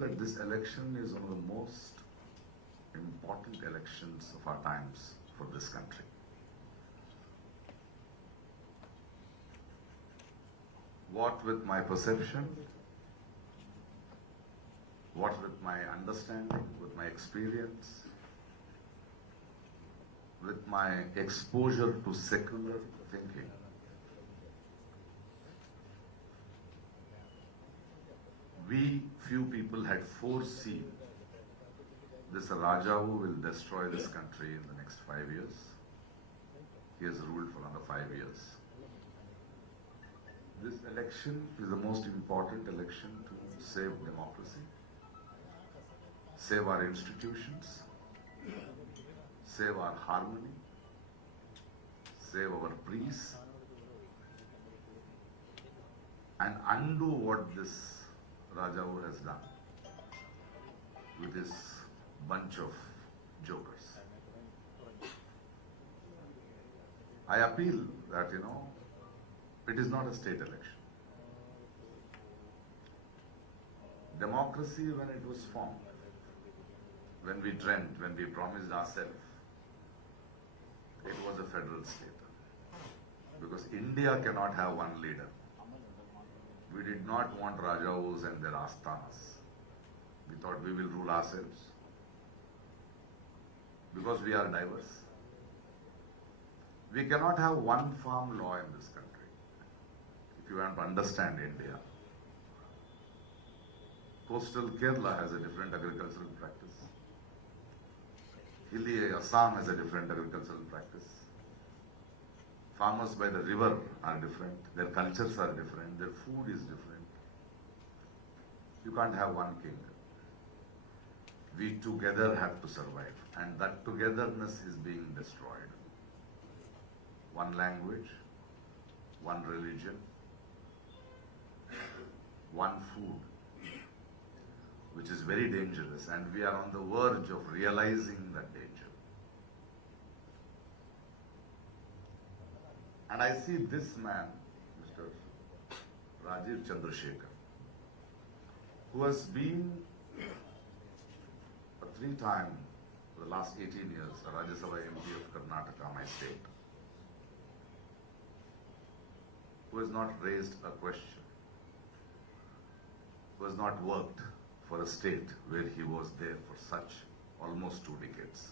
that this election is one of the most important elections of our times for this country. What with my perception, what with my understanding, with my experience, with my exposure to secular thinking, we few people had foreseen this Raja who will destroy this country in the next 5 years. He has ruled for another 5 years. This election is the most important election to save democracy, save our institutions, save our harmony, save our peace, and undo what this Rajavu has done with his bunch of jokers. I appeal that, it is not a state election. Democracy, when it was formed, when we dreamt, when we promised ourselves, it was a federal state. Because India cannot have one leader. We did not want Rajavus and their asthanas. We thought we will rule ourselves. Because we are diverse. We cannot have one farm law in this country. If you want to understand India, coastal Kerala has a different agricultural practice. Hilly Assam has a different agricultural practice. Farmers by the river are different. Their cultures are different. Their food is different. You can't have one king. We together have to survive, and that togetherness is being destroyed. One language, one religion, one food, which is very dangerous, and we are on the verge of realizing that danger. And I see this man, Mr. Rajiv Chandrasekhar, who has been a 3-time for the last 18 years a Rajya Sabha MP of Karnataka, my state, who has not raised a question, who has not worked for a state where he was there for such almost 2 decades.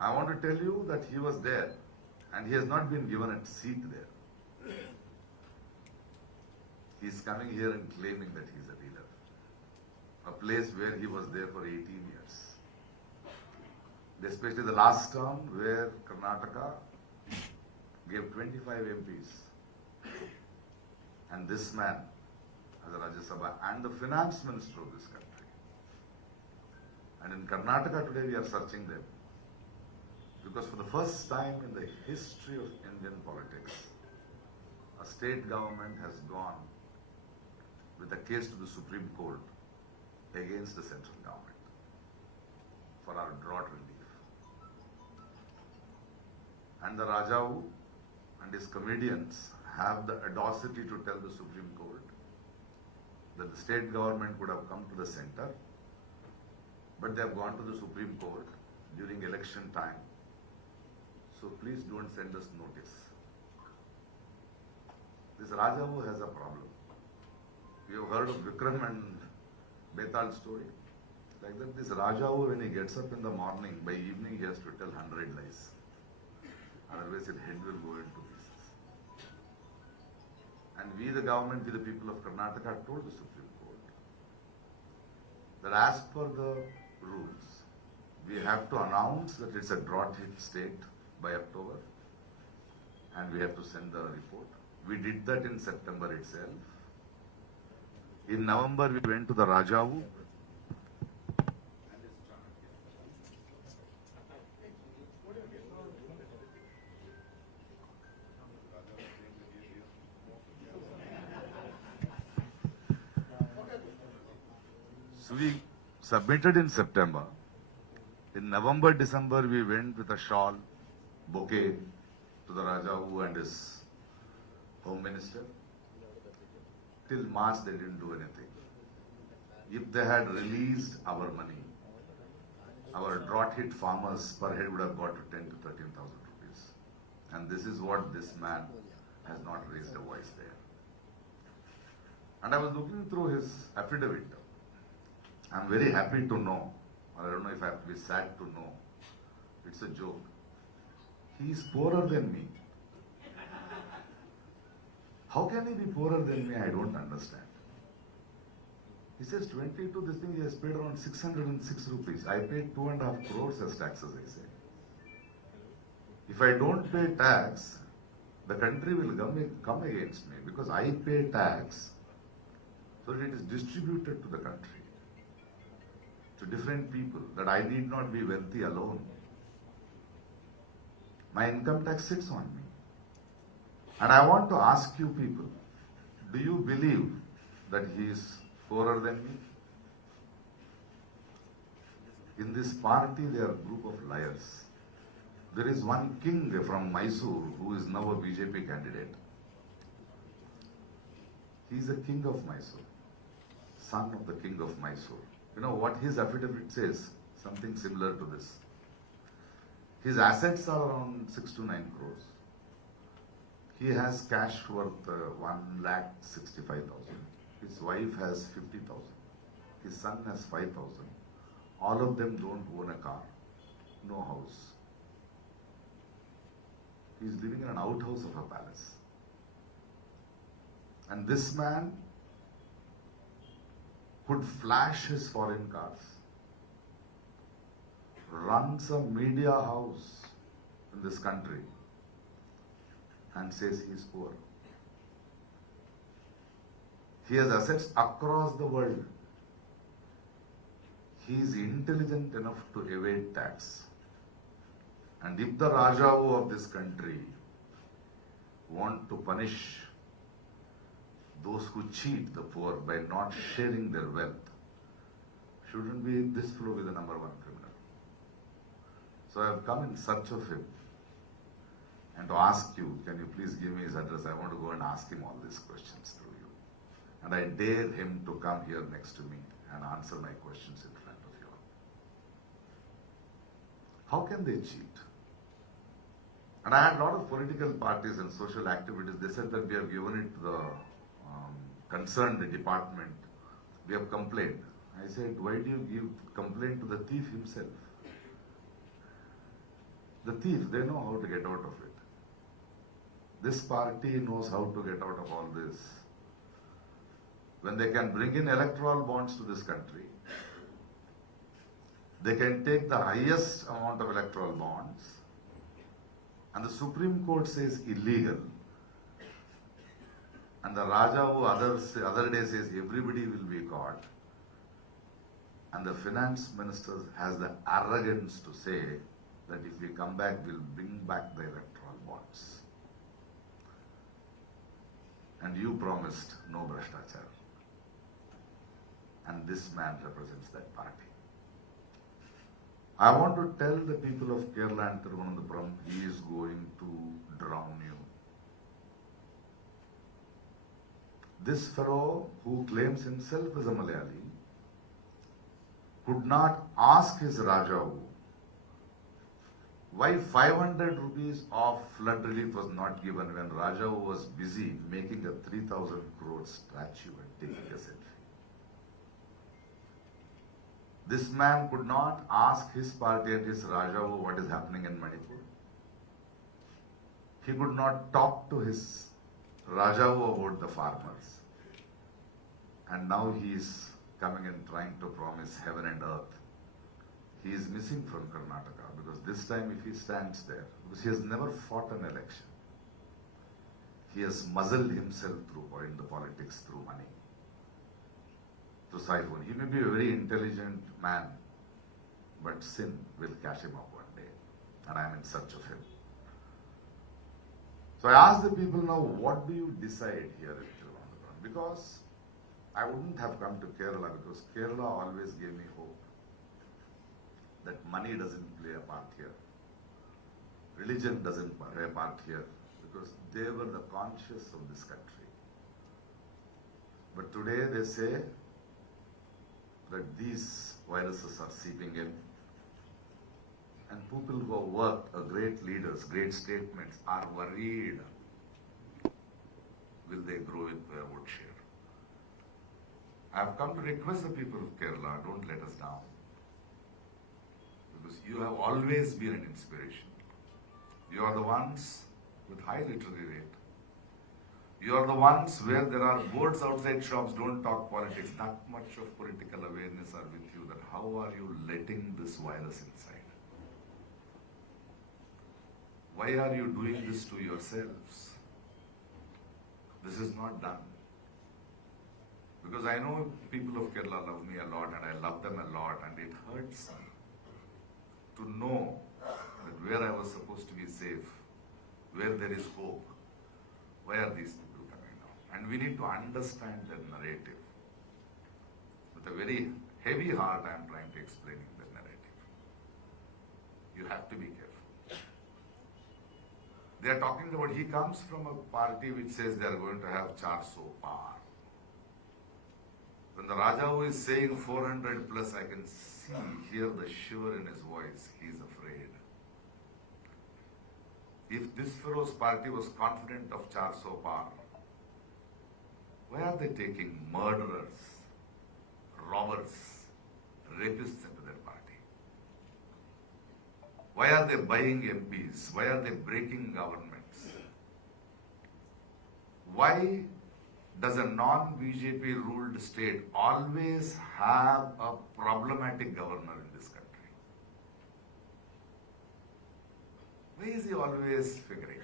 I want to tell you that he was there and he has not been given a seat there. He is coming here and claiming that he is a leader. A place where he was there for 18 years. Especially the last term where Karnataka gave 25 MPs. And this man, as a Rajya Sabha and the finance minister of this country. And in Karnataka today we are searching them. Because for the first time in the history of Indian politics, a state government has gone with a case to the Supreme Court against the central government for our drought relief. And the Rajavu and his comedians have the audacity to tell the Supreme Court that the state government could have come to the center, but they have gone to the Supreme Court during election time. So please don't send us notice. This Rajavu has a problem. You have heard of Vikram and Betal story? Like that, this Rajavu, when he gets up in the morning, by evening he has to tell 100 lies. Otherwise his head will go into pieces. And we, the government, we, the people of Karnataka, told the Supreme Court that as per the rules, we have to announce that it's a drought-hit state by October, and we have to send the report. We did that in September itself. In November, we went to the Rajavu. So we submitted in September. In November, December, we went with a shawl, bouquet to the Rajavu and his Home Minister. Till March they didn't do anything. If they had released our money, our drought hit farmers per head would have got to 10 to 13,000 rupees. And this is what this man has not raised a voice there. And I was looking through his affidavit. I'm very happy to know, I don't know if I have to be sad to know, it's a joke. He is poorer than me. How can he be poorer than me? I don't understand. He says 22, this thing he has paid around 606 rupees. I paid 2.5 crores as taxes, I say. If I don't pay tax, the country will come against me because I pay tax so that it is distributed to the country, to different people, that I need not be wealthy alone. My income tax sits on me. And I want to ask you people, do you believe that he is poorer than me? In this party, they are a group of liars. There is one king from Mysore who is now a BJP candidate. He is the king of Mysore, son of the king of Mysore. You know what his affidavit says? Something similar to this. His assets are around 6 to 9 crores. He has cash worth 1,65,000. His wife has 50,000. His son has 5,000. All of them don't own a car, no house. He is living in an outhouse of a palace. And this man could flash his foreign cars, runs a media house in this country, and says he is poor. He has assets across the world. He is intelligent enough to evade tax. And if the Rajavu of this country want to punish those who cheat the poor by not sharing their wealth, shouldn't be this fellow be the #1 criminal. So I have come in search of him and to ask you, can you please give me his address? I want to go and ask him all these questions through you. And I dare him to come here next to me and answer my questions in front of you. How can they cheat? And I had a lot of political parties and social activities. They said that we have given it to the concerned department. We have complained. I said, why do you give complaint to the thief himself? The thief, they know how to get out of it. This party knows how to get out of all this. When they can bring in electoral bonds to this country, they can take the highest amount of electoral bonds, and the Supreme Court says illegal, and the Rajavu other day says everybody will be caught, and the finance minister has the arrogance to say that if we come back, we'll bring back the electoral bonds. And you promised no Bhrashtachar. And this man represents that party. I want to tell the people of Kerala and Thiruvananthapuram, he is going to drown you. This fellow who claims himself as a Malayali could not ask his Rajavu why 500 rupees of flood relief was not given when Rajavu was busy making a 3,000 crore statue and taking a selfie. This man could not ask his party and his Rajavu what is happening in Manipur. He could not talk to his Rajavu about the farmers. And now he is coming and trying to promise heaven and earth. He is missing from Karnataka because this time if he stands there, because he has never fought an election, he has muzzled himself in the politics through money, to siphon. He may be a very intelligent man, but sin will catch him up one day, and I am in search of him. So I ask the people now, what do you decide here in Thiruvananthapuram? Because I wouldn't have come to Kerala because Kerala always gave me hope that money doesn't play a part here. Religion doesn't play a part here because they were the conscience of this country. But today they say that these viruses are seeping in, and people who have worked, great leaders, great statements, are worried. Will they grow with their vote share? I have come to request the people of Kerala, don't let us down. Because you have always been an inspiration. You are the ones with high literary rate. You are the ones where there are boards outside shops, don't talk politics. That much of political awareness are with you, that how are you letting this virus inside? Why are you doing this to yourselves? This is not done. Because I know people of Kerala love me a lot and I love them a lot, and it hurts me to know that where I was supposed to be safe, where there is hope, why are these people coming now? And we need to understand their narrative. With a very heavy heart I am trying to explain the narrative. You have to be careful. They are talking about, he comes from a party which says they are going to have 400 par. When the Raja who is saying 400 plus, I can see, hear the shiver in his voice. He is afraid. If this fellow's party was confident of 400 par, why are they taking murderers, robbers, rapists into their party? Why are they buying MPs? Why are they breaking governments? Why does a non-BJP ruled state always have a problematic governor in this country? Why is he always figuring?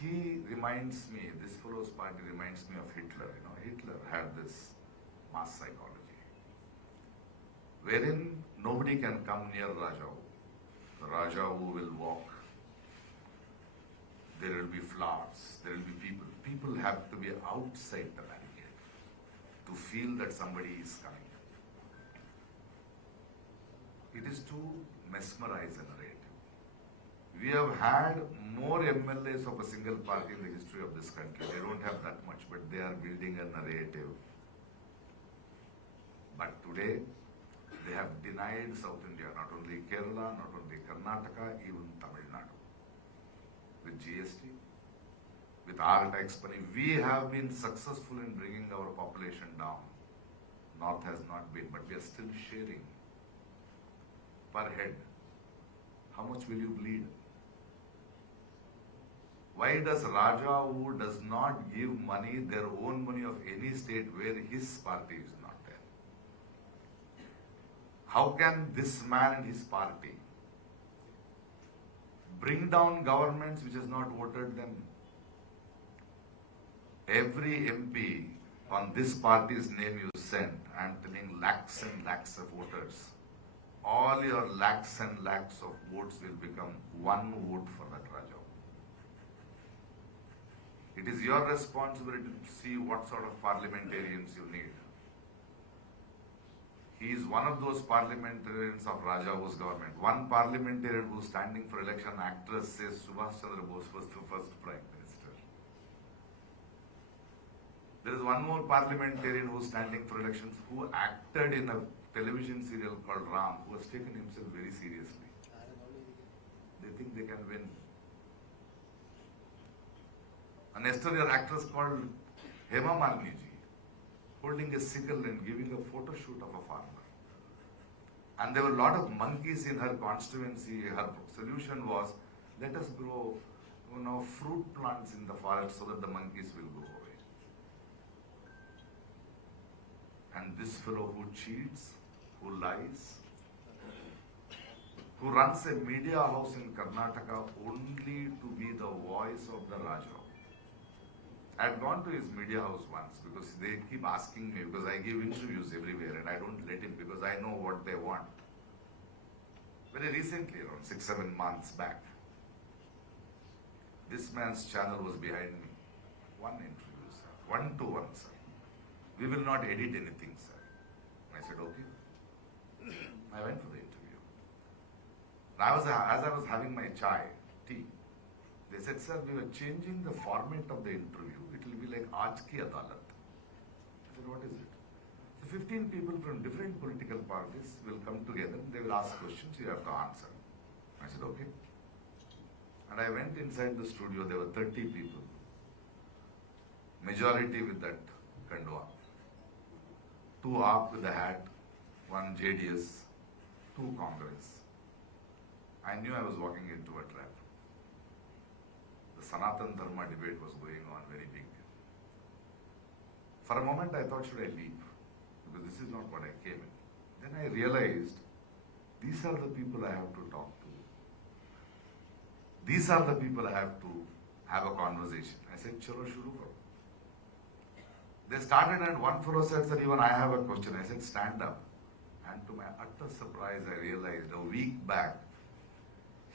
He reminds me, this fellow's party reminds me of Hitler. You know, Hitler had this mass psychology, wherein nobody can come near Raja. The Raja who will walk. There will be flowers, there will be people. People have to be outside the barricade to feel that somebody is coming. It is to mesmerize a narrative. We have had more MLAs of a single party in the history of this country. They don't have that much, but they are building a narrative. But today, they have denied South India, not only Kerala, not only Karnataka, even Tamil Nadu. With GST, with our tax money, we have been successful in bringing our population down. North has not been, but we are still sharing per head. How much will you bleed? Why does Raja, who does not give money, their own money of any state where his party is not there? How can this man and his party bring down governments which has not voted them? Every MP on this party's name you send, I am telling lakhs and lakhs of voters, all your lakhs and lakhs of votes will become one vote for that Raja. It is your responsibility to see what sort of parliamentarians you need. He is one of those parliamentarians of Raja's government. One parliamentarian who is standing for election, actress says Subhash Chandra Bose was the first Prime Minister. There is one more parliamentarian who is standing for elections who acted in a television serial called Ram, who has taken himself very seriously. They think they can win. An exterior actress called Hema Malini ji, holding a sickle and giving a photo shoot of a farmer. And there were a lot of monkeys in her constituency. Her solution was, let us grow fruit plants in the forest so that the monkeys will go away. And this fellow who cheats, who lies, who runs a media house in Karnataka only to be the voice of the Raja. I had gone to his media house once because they keep asking me, because I give interviews everywhere and I don't let him because I know what they want. Very recently, around 6-7 months back, this man's channel was behind me. One interview, sir. 1-to-1, sir. We will not edit anything, sir. I said, okay. I went for the interview. As I was having my tea, They said, sir, we were changing the format of the interview. It will be like Aaj Ki Adalat. I said, what is it? So 15 people from different political parties will come together. They will ask questions. You have to answer. I said, okay. And I went inside the studio. There were 30 people. Majority with that kandwa. 2 AAP with the hat, 1 JDS, 2 Congress. I knew I was walking into a trap. The Sanatan Dharma debate was going on very big. For a moment I thought, should I leave? Because this is not what I came in. Then I realized, these are the people I have to talk to. These are the people I have to have a conversation. I said, chalo shuru karo. They started and one fellow said, sir, even I have a question. I said, stand up. And to my utter surprise, I realized a week back,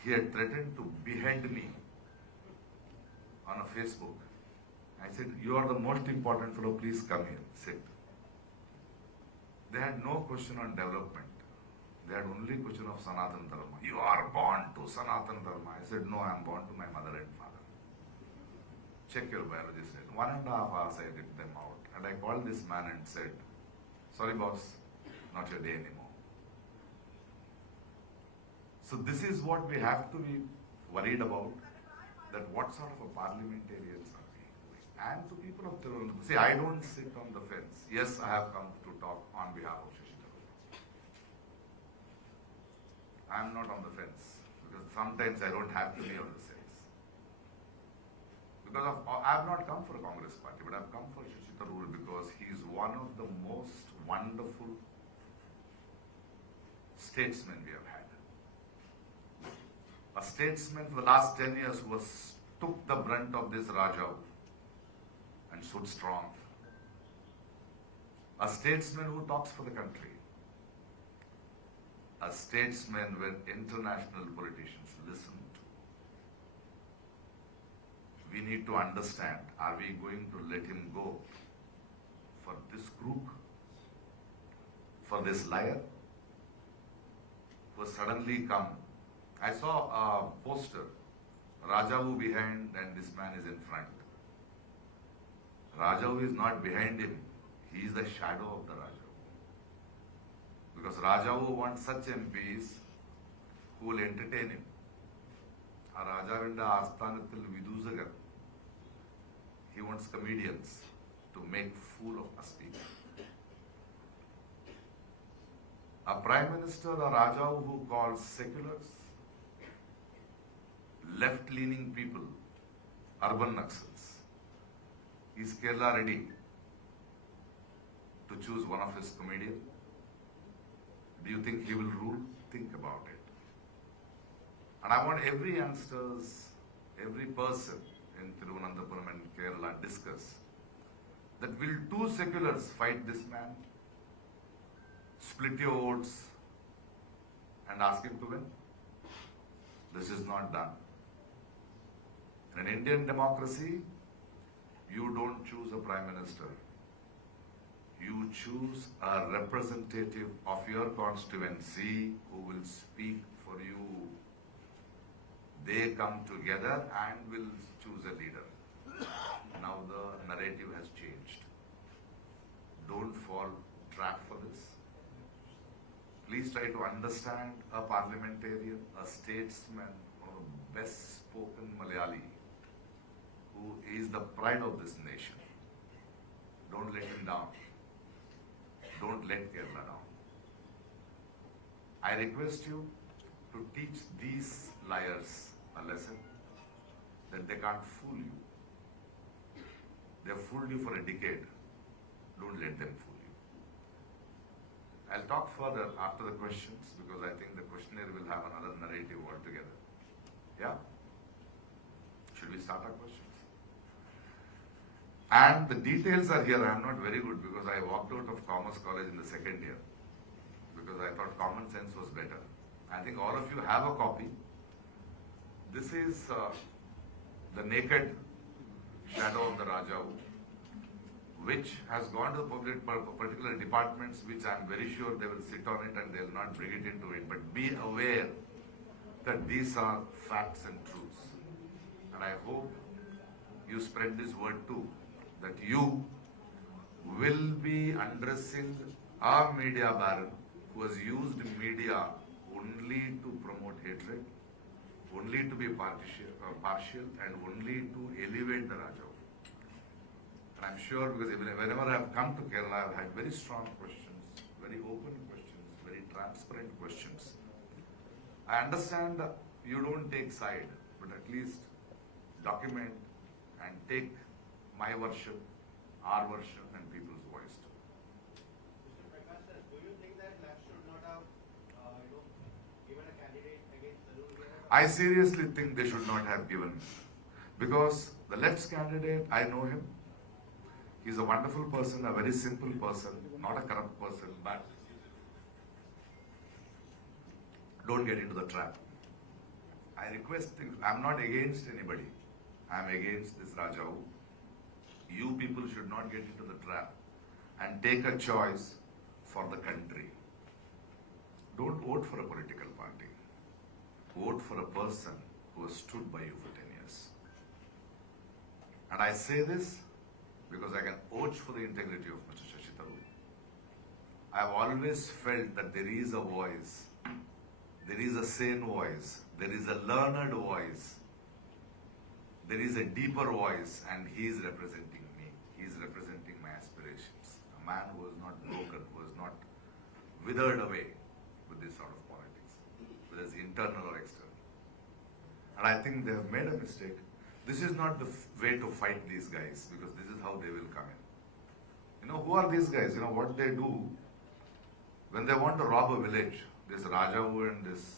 he had threatened to behead me on a Facebook. I said, you are the most important fellow, please come here, sit. They had no question on development. They had only question of Sanatan Dharma. You are born to Sanatan Dharma. I said, no, I am born to my mother and father. Check your biology set. 1.5 hours I ripped them out. And I called this man and said, sorry boss, not your day anymore. So this is what we have to be worried about, that what sort of a parliamentarians are we doing. And to people of Tirunelveli, see, I don't sit on the fence. Yes, I have come to talk on behalf of Shashi Tharoor. I am not on the fence, because sometimes I don't have to be on the fence. Because I have not come for a Congress party, but I have come for Shashi Tharoor because he is one of the most wonderful statesmen we have had. A statesman for the last 10 years who took the brunt of this Raja and stood strong. A statesman who talks for the country. A statesman where international politicians listen to. We need to understand, are we going to let him go for this crook, for this liar, who has suddenly come? I saw a poster, Rajavu behind and this man is in front. Rajavu is not behind him, he is the shadow of the Rajavu. Because Rajavu wants such MPs who will entertain him. A Rajavinda Asthanathil Vidusagar. He wants comedians to make fool of us people. A Prime Minister, a Raja who calls seculars, left-leaning people, urban Naxals. Is Kerala ready to choose one of his comedians? Do you think he will rule? Think about it. And I want every youngsters, every person in Thiruvananthapuram and Kerala discuss that will 2 seculars fight this man, split your votes and ask him to win? This is not done. In an Indian democracy, you don't choose a prime minister. You choose a representative of your constituency who will speak for you. They come together and will choose a leader. Now the narrative has changed. Don't fall trap for this. Please try to understand a parliamentarian, a statesman, one of the best spoken Malayali, who is the pride of this nation. Don't let him down. Don't let Kerala down. I request you to teach these liars a lesson that they can't fool you. They have fooled you for a decade. Don't let them fool you. I'll talk further after the questions because I think the questionnaire will have another narrative altogether. Yeah? Should we start our questions? And the details are here. I'm not very good because I walked out of Commerce College in the second year because I thought common sense was better. I think all of you have a copy. This is the naked shadow of the Raja, which has gone to the particular departments, which I'm very sure they will sit on it and they will not bring it into it. But be aware that these are facts and truths. And I hope you spread this word too, that you will be addressing our media baron who has used media only to promote hatred, only to be partial and only to elevate the Raja. And I'm sure, because whenever I have come to Kerala, I've had very strong questions, very open questions, very transparent questions. I understand you don't take side, but at least document and take my version, our version, and people's voice too. Mr. Prakash Raj, do you think that Lok should not have, given a candidate against Tharoor? I seriously think they should not have given, because the left's candidate, I know him. He's a wonderful person, a very simple person, not a corrupt person, but don't get into the trap. I request, I'm not against anybody. I'm against this Rajau. You people should not get into the trap and take a choice for the country. Don't vote for a political party. Vote for a person who has stood by you for 10 years. And I say this because I can vouch for the integrity of Mr. Shashi Tharoor. I have always felt that there is a voice, there is a sane voice, there is a learned voice, there is a deeper voice, and he is representing me. He is representing my aspirations. A man who is not broken, who is not withered away with this sort of politics, whether it's internal or external. And I think they have made a mistake. This is not the way to fight these guys, because this is how they will come in. You know, who are these guys? You know, what they do when they want to rob a village. This Rajavu and this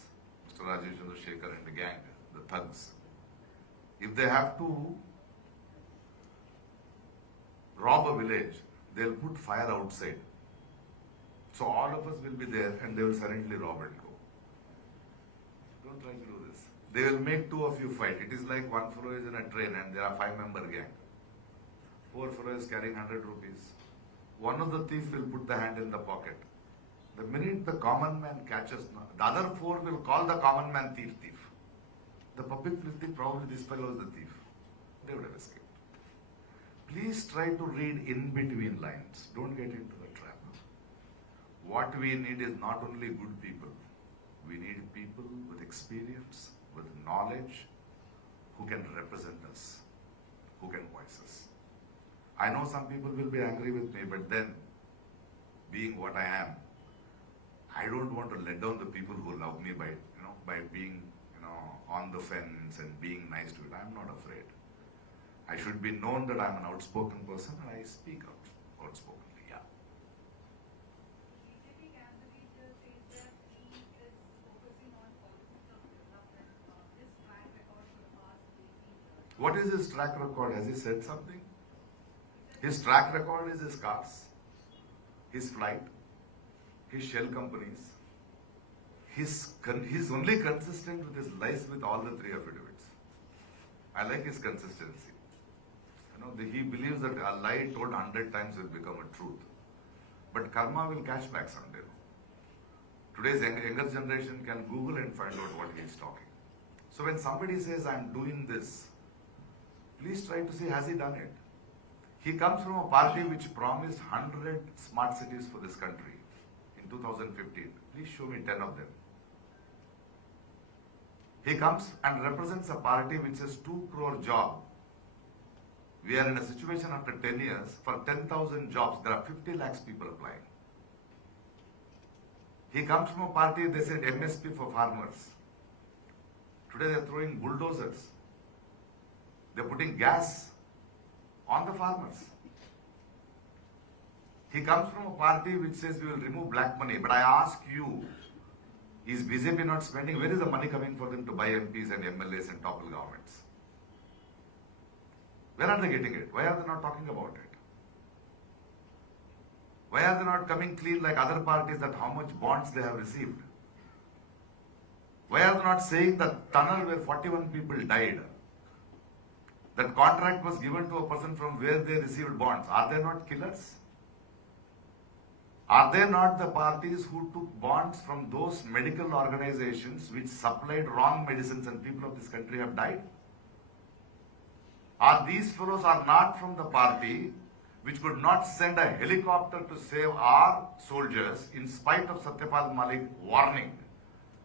Mr. Rajesh Chandrasekhar and the gang, the thugs. If they have to rob a village, they'll put fire outside. So all of us will be there and they will silently rob and go. Don't try to do this. They will make two of you fight. It is like one fellow is in a train and there are 5-member gang. Poor fellow is carrying 100 rupees. One of the thieves will put the hand in the pocket. The minute the common man catches, the other 4 will call the common man thief. The public will think probably this fellow is the thief. They would have escaped. Please try to read in between lines. Don't get into the trap. What we need is not only good people. We need people with experience, with knowledge, who can represent us, who can voice us. I know some people will be angry with me, but then, being what I am, I don't want to let down the people who love me by being, on the fence and being nice to it. I'm not afraid. I should be known that I'm an outspoken person and I speak out outspokenly. Yeah. BJP candidate says that he is focusing on policies of development. His track record for the past 18 years. What is his track record? Has he said something? His track record is his cars, his flight, his shell companies. He's only consistent with his lies with all the 3 affidavits. I like his consistency. He believes that a lie told 100 times will become a truth. But karma will catch back someday. Today's younger generation can Google and find out what he is talking. So when somebody says, I'm doing this, please try to see, has he done it? He comes from a party which promised 100 smart cities for this country in 2015. Please show me 10 of them. He comes and represents a party which says 2 crore job. We are in a situation after 10 years, for 10,000 jobs, there are 50 lakhs people applying. He comes from a party, they said MSP for farmers. Today they are throwing bulldozers. They are putting gas on the farmers. He comes from a party which says we will remove black money. But I ask you, is BJP not spending? Where is the money coming for them to buy MPs and MLAs and topple governments? Where are they getting it? Why are they not talking about it? Why are they not coming clean like other parties that how much bonds they have received? Why are they not saying that tunnel where 41 people died, that contract was given to a person from where they received bonds? Are they not killers? Are they not the parties who took bonds from those medical organizations which supplied wrong medicines and people of this country have died? These fellows are not from the party which could not send a helicopter to save our soldiers in spite of Satyapal Malik warning.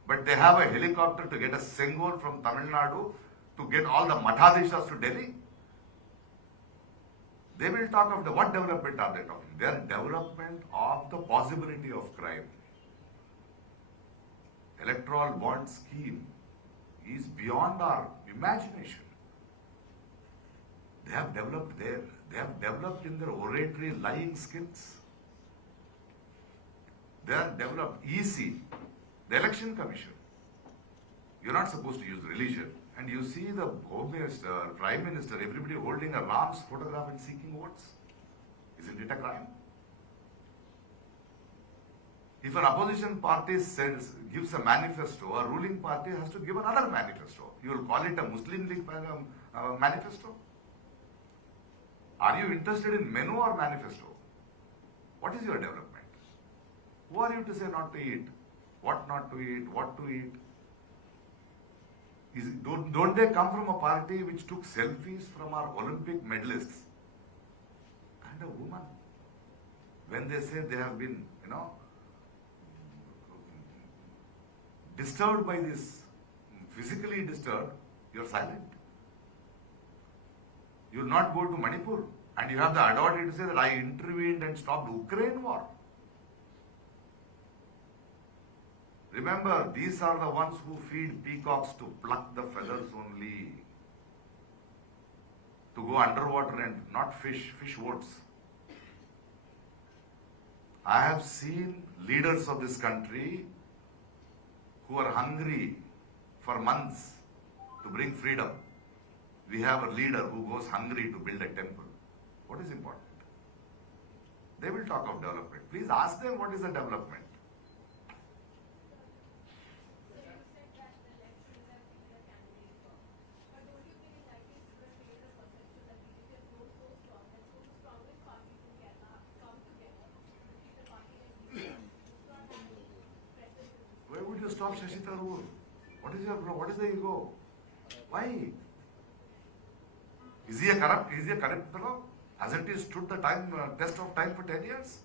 But they have a helicopter to get a Sengol from Tamil Nadu to get all the Mathadishas to Delhi. They will talk of what development are they talking? Their development of the possibility of crime. Electoral bond scheme is beyond our imagination. They have developed there. They have developed in their oratory lying skills. They have developed EC, the election commission. You're not supposed to use religion. And you see the Home Minister, Prime Minister, everybody holding a Ram's photograph and seeking votes. Isn't it a crime? If an opposition party gives a manifesto, a ruling party has to give another manifesto. You will call it a Muslim League manifesto? Are you interested in menu or manifesto? What is your development? Who are you to say not to eat? What not to eat? What to eat? Don't they come from a party which took selfies from our Olympic medalists and a woman? When they say they have been, disturbed by this, physically disturbed, you're silent. You'll not go to Manipur and you have the audacity to say that I intervened and stopped the Ukraine war. Remember, these are the ones who feed peacocks to pluck the feathers only. To go underwater and not fish votes. I have seen leaders of this country who are hungry for months to bring freedom. We have a leader who goes hungry to build a temple. What is important? They will talk of development. Please ask them what is the development. Where would you stop Shashi Tharoor? What is the ego? Why? Is he a corrupt fellow? Hasn't he stood the test of time for 10 years?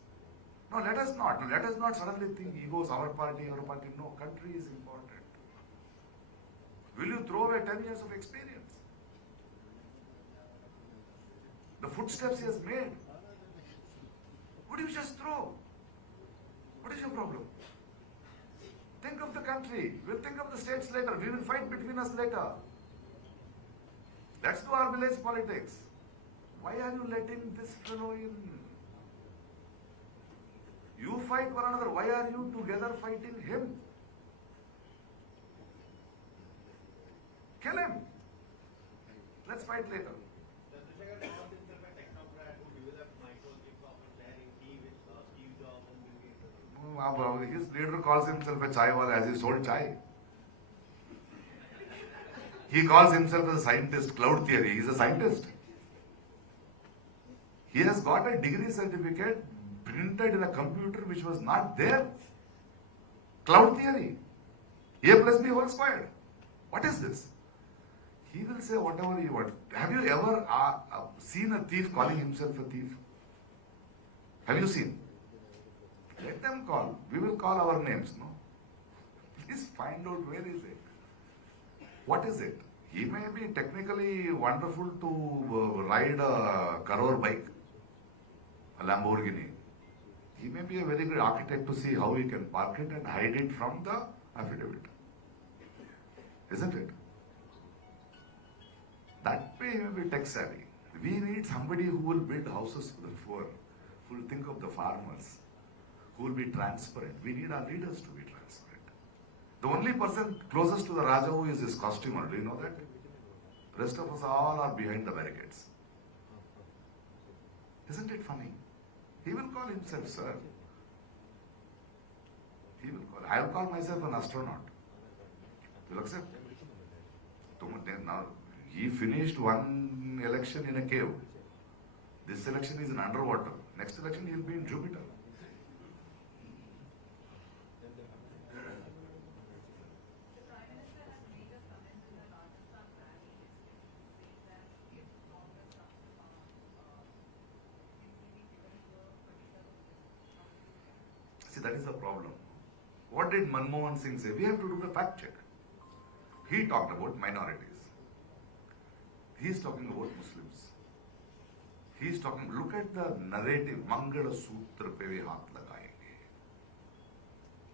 No, let us not. Let us not suddenly think egos, our party, your party. No, country is important. Will you throw away 10 years of experience? The footsteps he has made. Would you just throw? What is your problem? Think of the country. We'll think of the states later. We will fight between us later. Let's do our village politics. Why are you letting this fellow in? You fight one another. Why are you together fighting him? Kill him. Let's fight later. Chandrasekhar calls himself a technocrat who developed microchips often sharing tea with Steve Jobs and Bill Gates. His leader calls himself a chai wala as he sold chai. He calls himself a scientist, cloud theory. He's a scientist. He has got a degree certificate printed in a computer which was not there. Cloud theory. A plus B whole squared. What is this? He will say whatever you want. Have you ever seen a thief calling himself a thief? Have you seen? Let them call. We will call our names, no? Please find out where is it. What is it? He may be technically wonderful to ride a Karor bike, a Lamborghini. He may be a very good architect to see how he can park it and hide it from the affidavit. Isn't it? That way he may be tech savvy. We need somebody who will build houses for the poor, who will think of the farmers, who will be transparent. We need our leaders to be transparent. The only person closest to the Raja who is his costumer, do you know that? The rest of us all are behind the barricades. Isn't it funny? He will call himself sir. He will call. I will call myself an astronaut. You'll accept? Now, he finished one election in a cave. This election is in underwater. Next election he will be in Jupiter. The Prime Minister has made a comment in the Rajasthan rally yesterday saying that if that is the problem. What did Manmohan Singh say? We have to do the fact check. He talked about minorities. He's talking about Muslims. He's talking, look at the narrative, Mangala Sutra pe bhi haath lagayenge.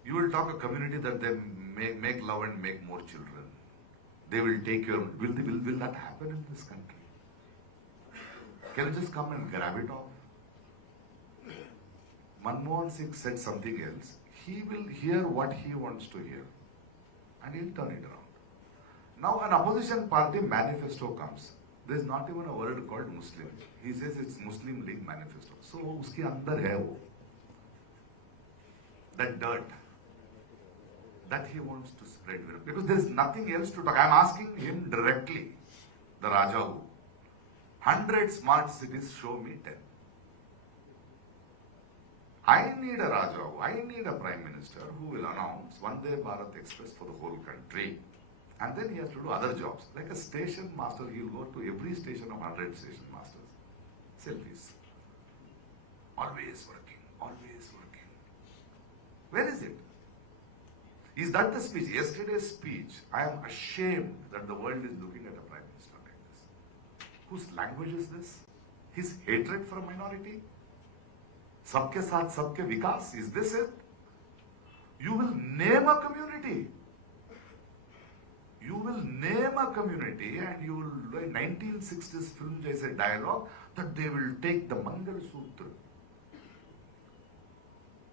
You will talk a community that they make love and make more children. They will take your, will that happen in this country? Can you just come and grab it off? Manmohan Singh said something else. He will hear what he wants to hear and he'll turn it around. Now an opposition party manifesto comes. There is not even a word called Muslim. He says it's Muslim League manifesto. So uske andar hai wo. That dirt that he wants to spread. Because there is nothing else to talk. I am asking him directly, the Raja who. 100 smart cities, show me 10. I need a Raja, I need a Prime Minister who will announce Vande Bharat Express for the whole country. And then he has to do other jobs. Like a station master, he will go to every station of 100 station masters. Selfies. Always working, always working. Where is it? Is that the speech? Yesterday's speech, I am ashamed that the world is looking at a Prime Minister like this. Whose language is this? His hatred for a minority? Sabke saath sabke vikas, is this it? You will name a community. You will name a community and you will, like 1960s film jaise dialogue, that they will take the Mangal Sutra.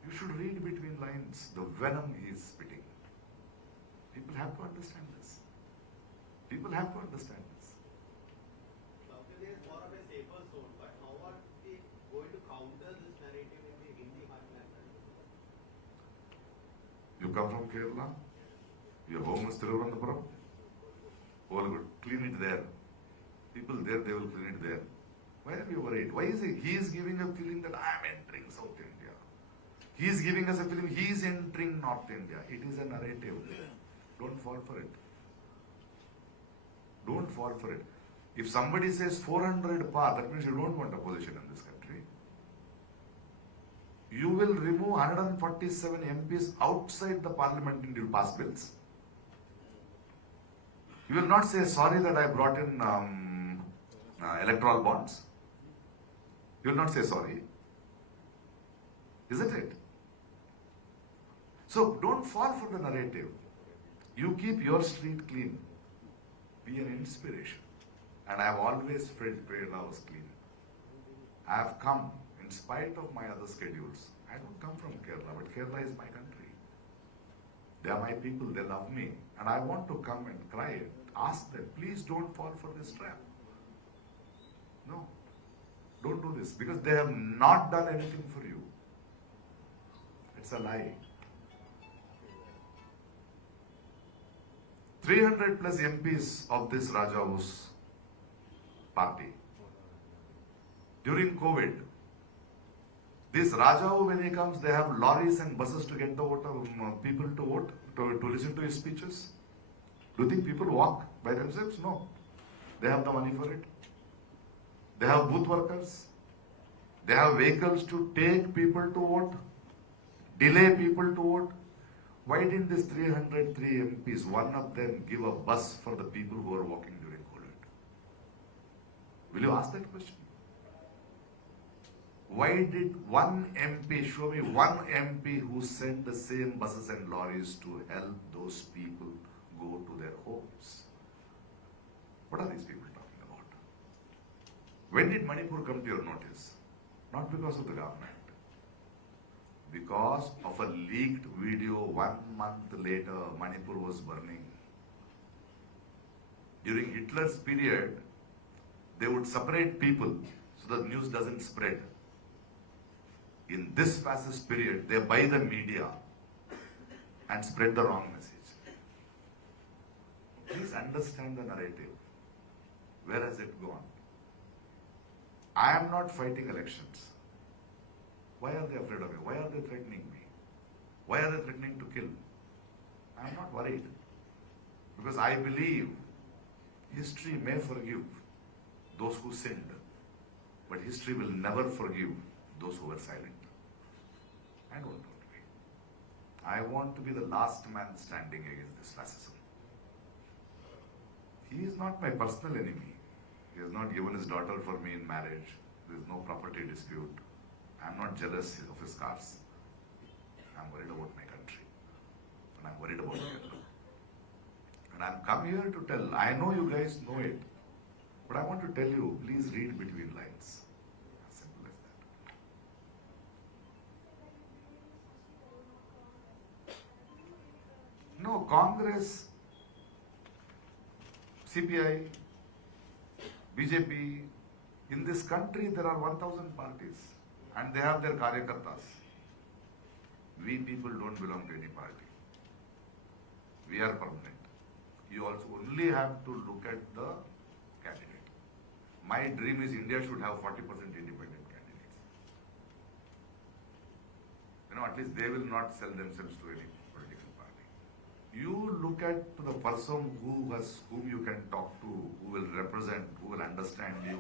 You should read between lines the venom he is spitting. People have to understand this. People have to understand this. There is more of a safer zone, but how are they going to counter this narrative in the Hindi heartland? You come from Kerala, your home is Thiruvananthapuram. All good, clean it there. People there, they will clean it there. Why are you worried? Why is it? He is giving a feeling that I am entering South India. He is giving us a feeling he is entering North India. It is a narrative. Don't fall for it. Don't fall for it. If somebody says 400 par, that means you don't want opposition in this country. You will remove 147 MPs outside the parliament and you will pass bills. You will not say sorry that I brought in electoral bonds. You will not say sorry. Isn't it? So don't fall for the narrative. You keep your street clean. Be an inspiration. And I have always felt Kerala was clean. I have come in spite of my other schedules. I don't come from Kerala, but Kerala is my country. They are my people, they love me. And I want to come and cry and ask them, please don't fall for this trap. No, don't do this because they have not done anything for you. It's a lie. 300 plus MPs of this Raja's party. During COVID, this Raja, when he comes, they have lorries and buses to get the people to vote, to listen to his speeches. Do you think people walk by themselves? No. They have the money for it. They have booth workers. They have vehicles to take people to vote, delay people to vote. Why didn't this 303 MPs, one of them, give a bus for the people who are walking during COVID? Will you ask that question? Why did one MP, show me one MP who sent the same buses and lorries to help those people go to their homes? What are these people talking about? When did Manipur come to your notice? Not because of the government. Because of a leaked video 1 month later, Manipur was burning. During Hitler's period, they would separate people so the news doesn't spread. In this fascist period, they buy the media and spread the wrong message. Please understand the narrative. Where has it gone? I am not fighting elections. Why are they afraid of me? Why are they threatening me? Why are they threatening to kill? I am not worried. Because I believe history may forgive those who sinned, but history will never forgive those who were silent. I don't know. I want to be the last man standing against this fascism. He is not my personal enemy. He has not given his daughter for me in marriage. There is no property dispute. I am not jealous of his cars. I am worried about my country. And I am worried about Kerala. And I am come here to tell, I know you guys know it, but I want to tell you, please read between lines. As simple as that. No, Congress, CPI, BJP, in this country there are 1,000 parties and they have their karyakartas. We people don't belong to any party. We are permanent. You also only have to look at the candidate. My dream is India should have 40% independent candidates. At least they will not sell themselves to any political party. You look at the person whom you can talk to, who will represent, who will understand you.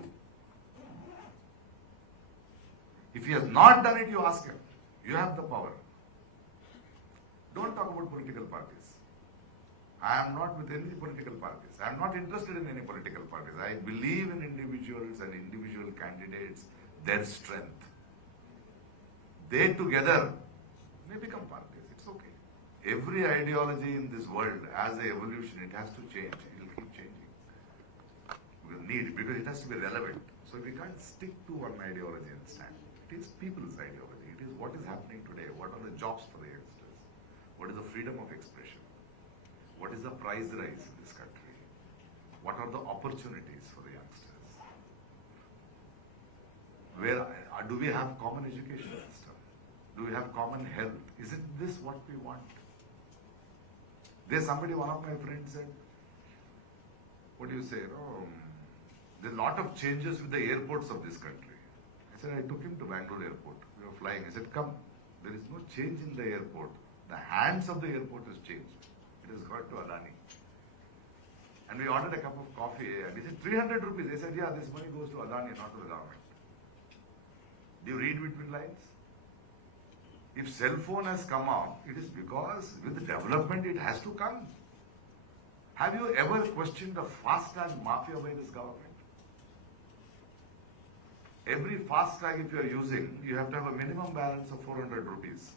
If he has not done it, you ask him. You have the power. Don't talk about political parties. I am not with any political parties. I am not interested in any political parties. I believe in individuals and individual candidates, their strength. They together may become parties. It's okay. Every ideology in this world, as an evolution, it has to change. It will keep changing. We will need it because it has to be relevant. So we can't stick to one ideology and stand. It is people's ideology. It is what is happening today. What are the jobs for the youngsters? What is the freedom of expression? What is the price rise in this country? What are the opportunities for the youngsters? Where do we have common education system? Do we have common health? Isn't this what we want? There's somebody, one of my friends said, what do you say? There's a lot of changes with the airports of this country. I said, I took him to Bangalore airport. We were flying. I said, come, there is no change in the airport. The hands of the airport has changed. It has got to Adani. And we ordered a cup of coffee and he said, 300 rupees. I said, yeah, this money goes to Adani, not to the government. Do you read between lines? If cell phone has come out, it is because with the development it has to come. Have you ever questioned the FASTag mafia by this government? Every FASTag if you are using, you have to have a minimum balance of 400 rupees.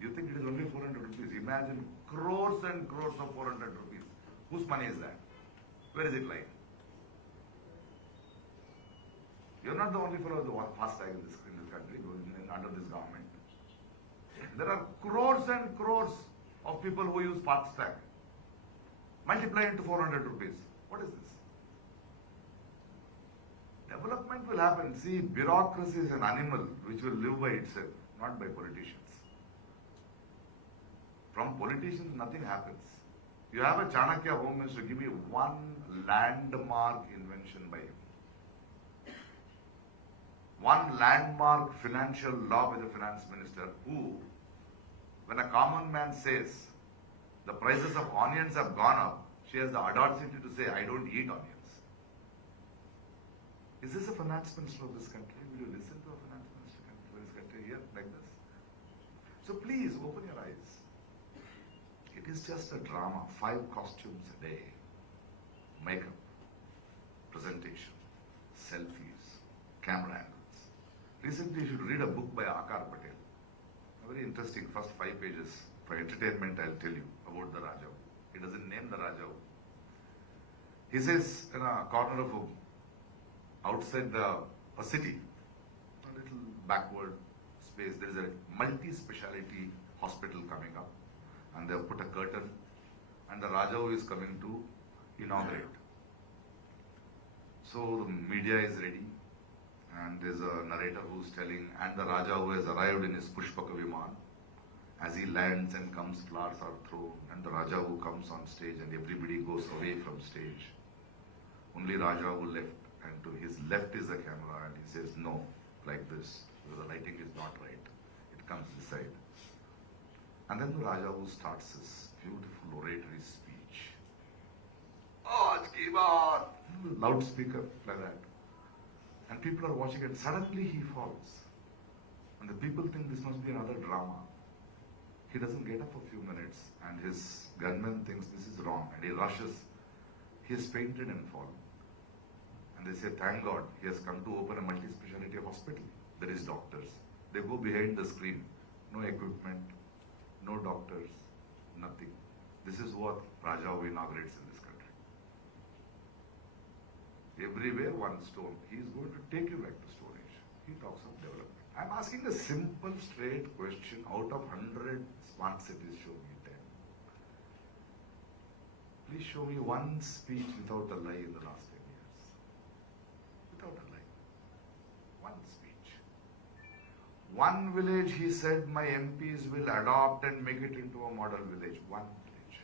You think it is only 400 rupees. Imagine crores and crores of 400 rupees. Whose money is that? Where is it lying? You're not the only fellow who has FASTag in this country, under this government. There are crores and crores of people who use FASTag. Multiply into 400 rupees. What is this? Development will happen. See, bureaucracy is an animal which will live by itself, not by politicians. From politicians, nothing happens. You have a Chanakya Home Minister, give me one landmark invention by him. One landmark financial law by the finance minister who, when a common man says the prices of onions have gone up, she has the audacity to say, I don't eat onions. Is this a finance minister of this country? Will you listen to a finance minister of this country here like this? So please open your eyes. It is just a drama. 5 costumes a day. Makeup, presentation, selfies, camera angles. Recently you should read a book by Akar Patel. A very interesting first 5 pages. For entertainment I'll tell you about the Raja. He doesn't name the Raja. He says in a corner of outside a city, a little backward space, there is a multi-speciality hospital coming up. And they have put a curtain and the Raja is coming to inaugurate. So the media is ready and there's a narrator who's telling, and the Raja who has arrived in his Pushpaka Viman, as he lands and comes, flowers are thrown, and the Raja who comes on stage and everybody goes away from stage. Only Raja who left, and to his left is the camera and he says no, like this, because the lighting is not right. It comes this side. And then the Raja who starts his beautiful oratory speech. Aaj ki baat! Loudspeaker like that. And people are watching it. Suddenly he falls. And the people think this must be another drama. He doesn't get up for a few minutes and his gunman thinks this is wrong and he rushes. He is fainted and fallen. And they say, thank God, he has come to open a multi-speciality hospital. There is doctors. They go behind the screen. No equipment, no doctors, nothing. This is what Rajao inaugurates in this country. Everywhere one stone. He is going to take you back to Stone Age. He talks of development. I am asking a simple, straight question. Out of 100 smart cities, show me 10. Please show me one speech without a lie in the last 10 years. Without a lie. One speech. One village, he said, my MPs will adopt and make it into a model village. One village.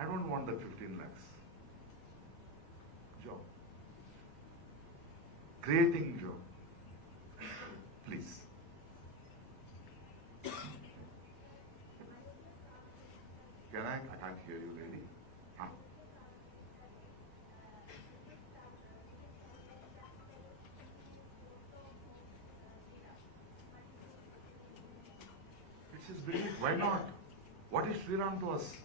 I don't want that 15 lakhs. Job. Creating job. Please. Can I can't hear you really. Huh? It's his belief. Why not? What is Sri Ram to us?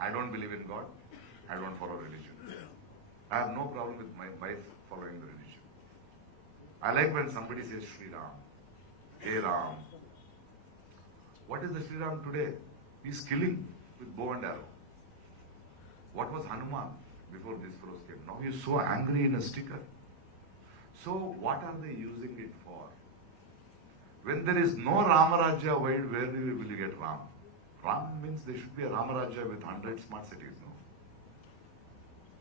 I don't believe in God. I don't follow religion. I have no problem with my wife following the religion. I like when somebody says Sri Ram. Hey Ram. What is the Sri Ram today? He's killing with bow and arrow. What was Hanuman before these fellows came? Now he is so angry in a sticker. So what are they using it for? When there is no Ramarajya, where will you get Ram? Ram means there should be a Ramarajya with 100 smart cities, no?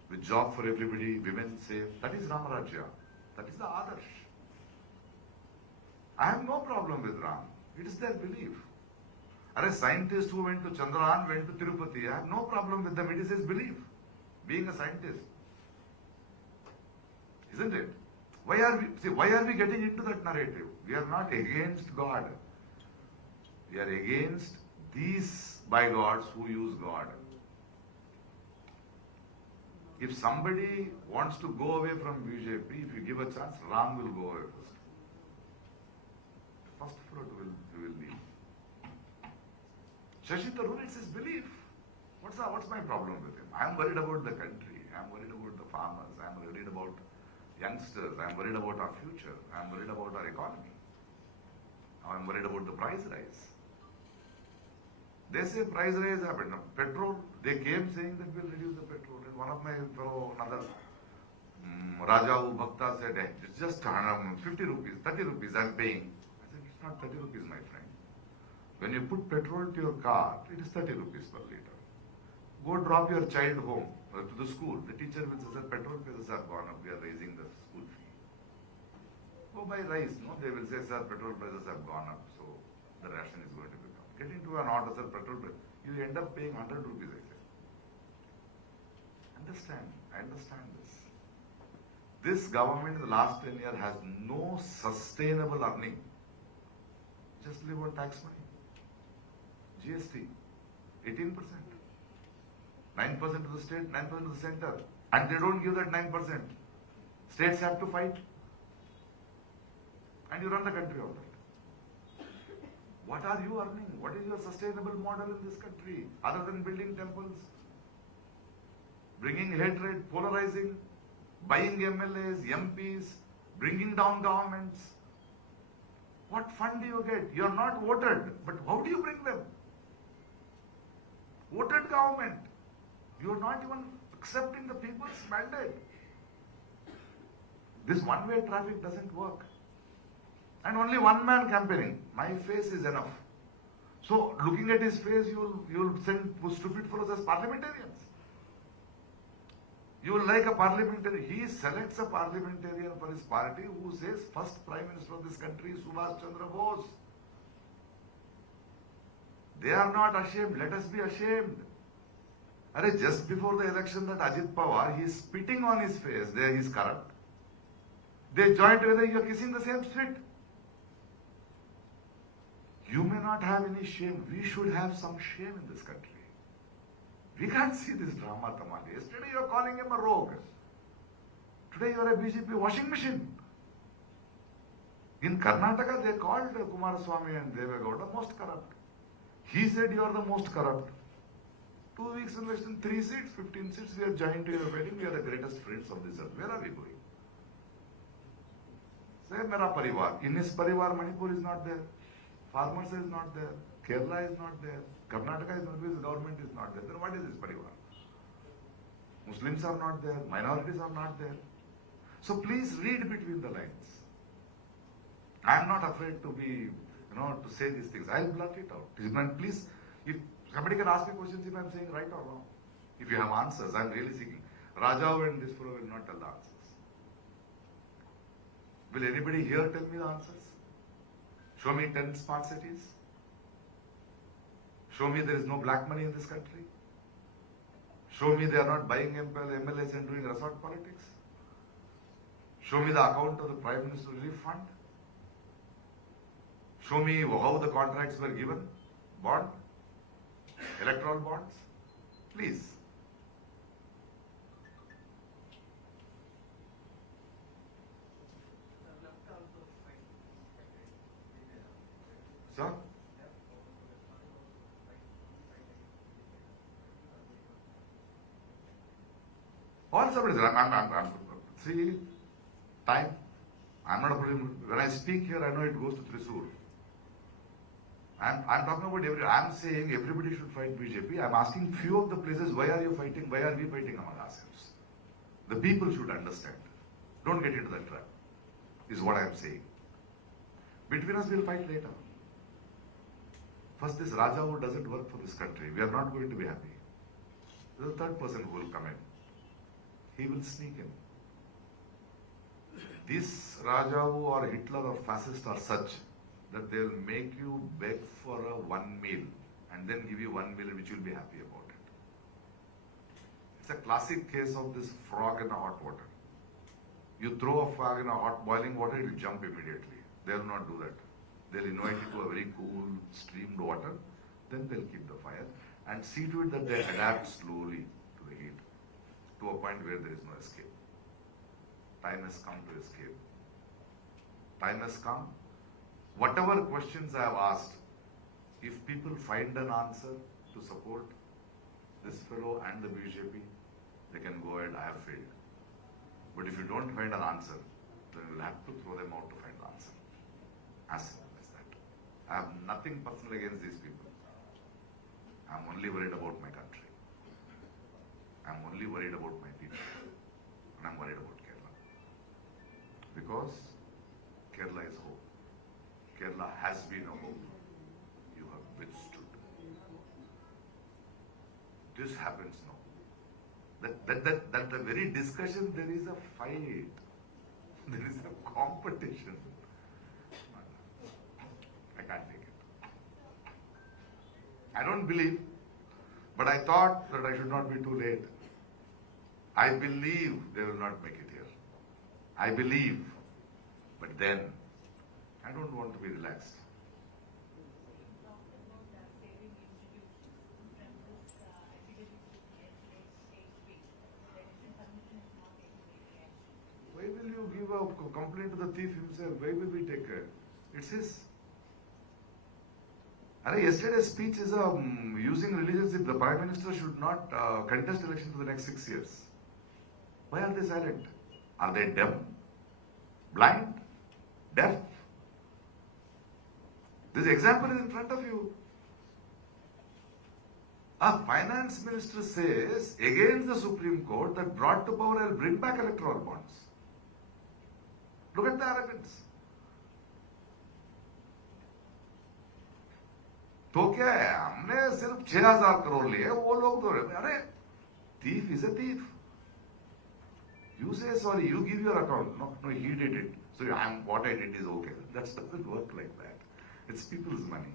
With job for everybody, women safe. That is Ramarajya. That is the Adarsh. I have no problem with Ram. It is their belief. A scientist who went to Chandrayaan went to Tirupati. I have no problem with them. It is his belief. Being a scientist. Isn't it? Why are we getting into that narrative? We are not against God. We are against these bygods who use God. If somebody wants to go away from BJP, if you give a chance, Ram will go away first. First fruit will leave. Shashi Tharoor, it's his belief. What's my problem with him? I am worried about the country. I am worried about the farmers. I am worried about youngsters. I am worried about our future. I am worried about our economy. I am worried about the price rise. They say price rise happened. Now, petrol, they came saying that we'll reduce the petrol. And one of my fellow, another Raja Bhakta said, hey, it's just 50 rupees, 30 rupees I'm paying. I said, it's not 30 rupees, my friend. When you put petrol to your car, it is 30 rupees per liter. Go drop your child home to the school. The teacher will say, sir, petrol prices have gone up. We are raising the school fee. Go buy rice. No, they will say, sir, petrol prices have gone up. So the ration is going to become. Get into an order, sir, petrol price. You end up paying 100 rupees, I say. Understand. I understand this. This government in the last 10 years has no sustainable earning. Just live on tax money. GST, 18%. 9% to the state, 9% to the center. And they don't give that 9%. States have to fight. And you run the country on that. What are you earning? What is your sustainable model in this country? Other than building temples, bringing hatred, polarizing, buying MLAs, MPs, bringing down governments. What fund do you get? You are not voted, but how do you bring them? Voted government. You are not even accepting the people's mandate. This one-way traffic doesn't work. And only one man campaigning. My face is enough. So looking at his face, you'll send stupid fellows as parliamentarians. You will like a parliamentarian. He selects a parliamentarian for his party who says first Prime Minister of this country is Subhash Chandra Bose. They are not ashamed. Let us be ashamed. Just before the election that Ajit Pawar, he is spitting on his face. There he is corrupt. They joined together, you are kissing the same spit. You may not have any shame. We should have some shame in this country. We can't see this drama, Tamale. Yesterday you are calling him a rogue. Today you are a BJP washing machine. In Karnataka, they called Kumaraswamy and Devegowda most corrupt. He said, you are the most corrupt. 2 weeks in election, 3 seats, 15 seats, we are joined to your wedding, we are the greatest friends of this earth. Where are we going? Say, Mera Parivar. In his Parivar, Manipur is not there. Farmers is not there. Kerala is not there. Karnataka is not there. The government is not there. Then what is his Parivar? Muslims are not there. Minorities are not there. So please read between the lines. I am not afraid to be, to say these things. I'll blurt it out. And please, if somebody can ask me questions if I'm saying right or wrong. If you have answers, I'm really seeking. Rajao and this fellow will not tell the answers. Will anybody here tell me the answers? Show me 10 smart cities. Show me there is no black money in this country. Show me they are not buying MLAs and doing resort politics. Show me the account of the Prime Minister Relief Fund. Show me how the contracts were given. Bond. Electoral bonds. Please. Sir? All somebody I'm see, time. I'm not a problem. When I speak here, I know it goes to Thrissur. I'm talking about I'm saying everybody should fight BJP. I'm asking few of the places, why are you fighting? Why are we fighting among ourselves? The people should understand. Don't get into that trap, is what I'm saying. Between us, we'll fight later. First, this Raja who doesn't work for this country, we are not going to be happy. There's a third person who will come in. He will sneak in. This Raja or Hitler or fascist are such that they'll make you beg for one meal and then give you one meal which you'll be happy about it. It's a classic case of this frog in a hot water. You throw a frog in a hot boiling water, it will jump immediately. They'll not do that. They'll invite you to a very cool steamed water, then they'll keep the fire and see to it that they adapt slowly to the heat to a point where there is no escape. Time has come to escape. Time has come. Whatever questions I have asked, if people find an answer to support this fellow and the BJP, they can go ahead. I have failed. But if you don't find an answer, then you'll have to throw them out to find the answer. As simple as that. I have nothing personal against these people. I'm only worried about my country. I'm only worried about my people. And I'm worried about Kerala. Because Kerala is hope. Kerala has been a hope. You have withstood. This happens now. That the very discussion, there is a fight. There is a competition. I can't take it. I don't believe, but I thought that I should not be too late. I believe they will not make it here. I believe, but then I don't want to be relaxed. Why will you give a complaint to the thief himself? Why will we take care? It's his. Yesterday's speech is using religion. The Prime Minister should not contest election for the next 6 years. Why are they silent? Are they dumb? Blind? Deaf? This example is in front of you. A finance minister says against the Supreme Court that brought to power, I'll bring back electoral bonds. Look at the arrogance. तो क्या है, हमने सिर्फ 6,000 करोड़ लिए, वो लोग तो अरे thief is a thief. You say sorry, you give your account. No, he did it. So what I did is okay. That doesn't work like that. It's people's money.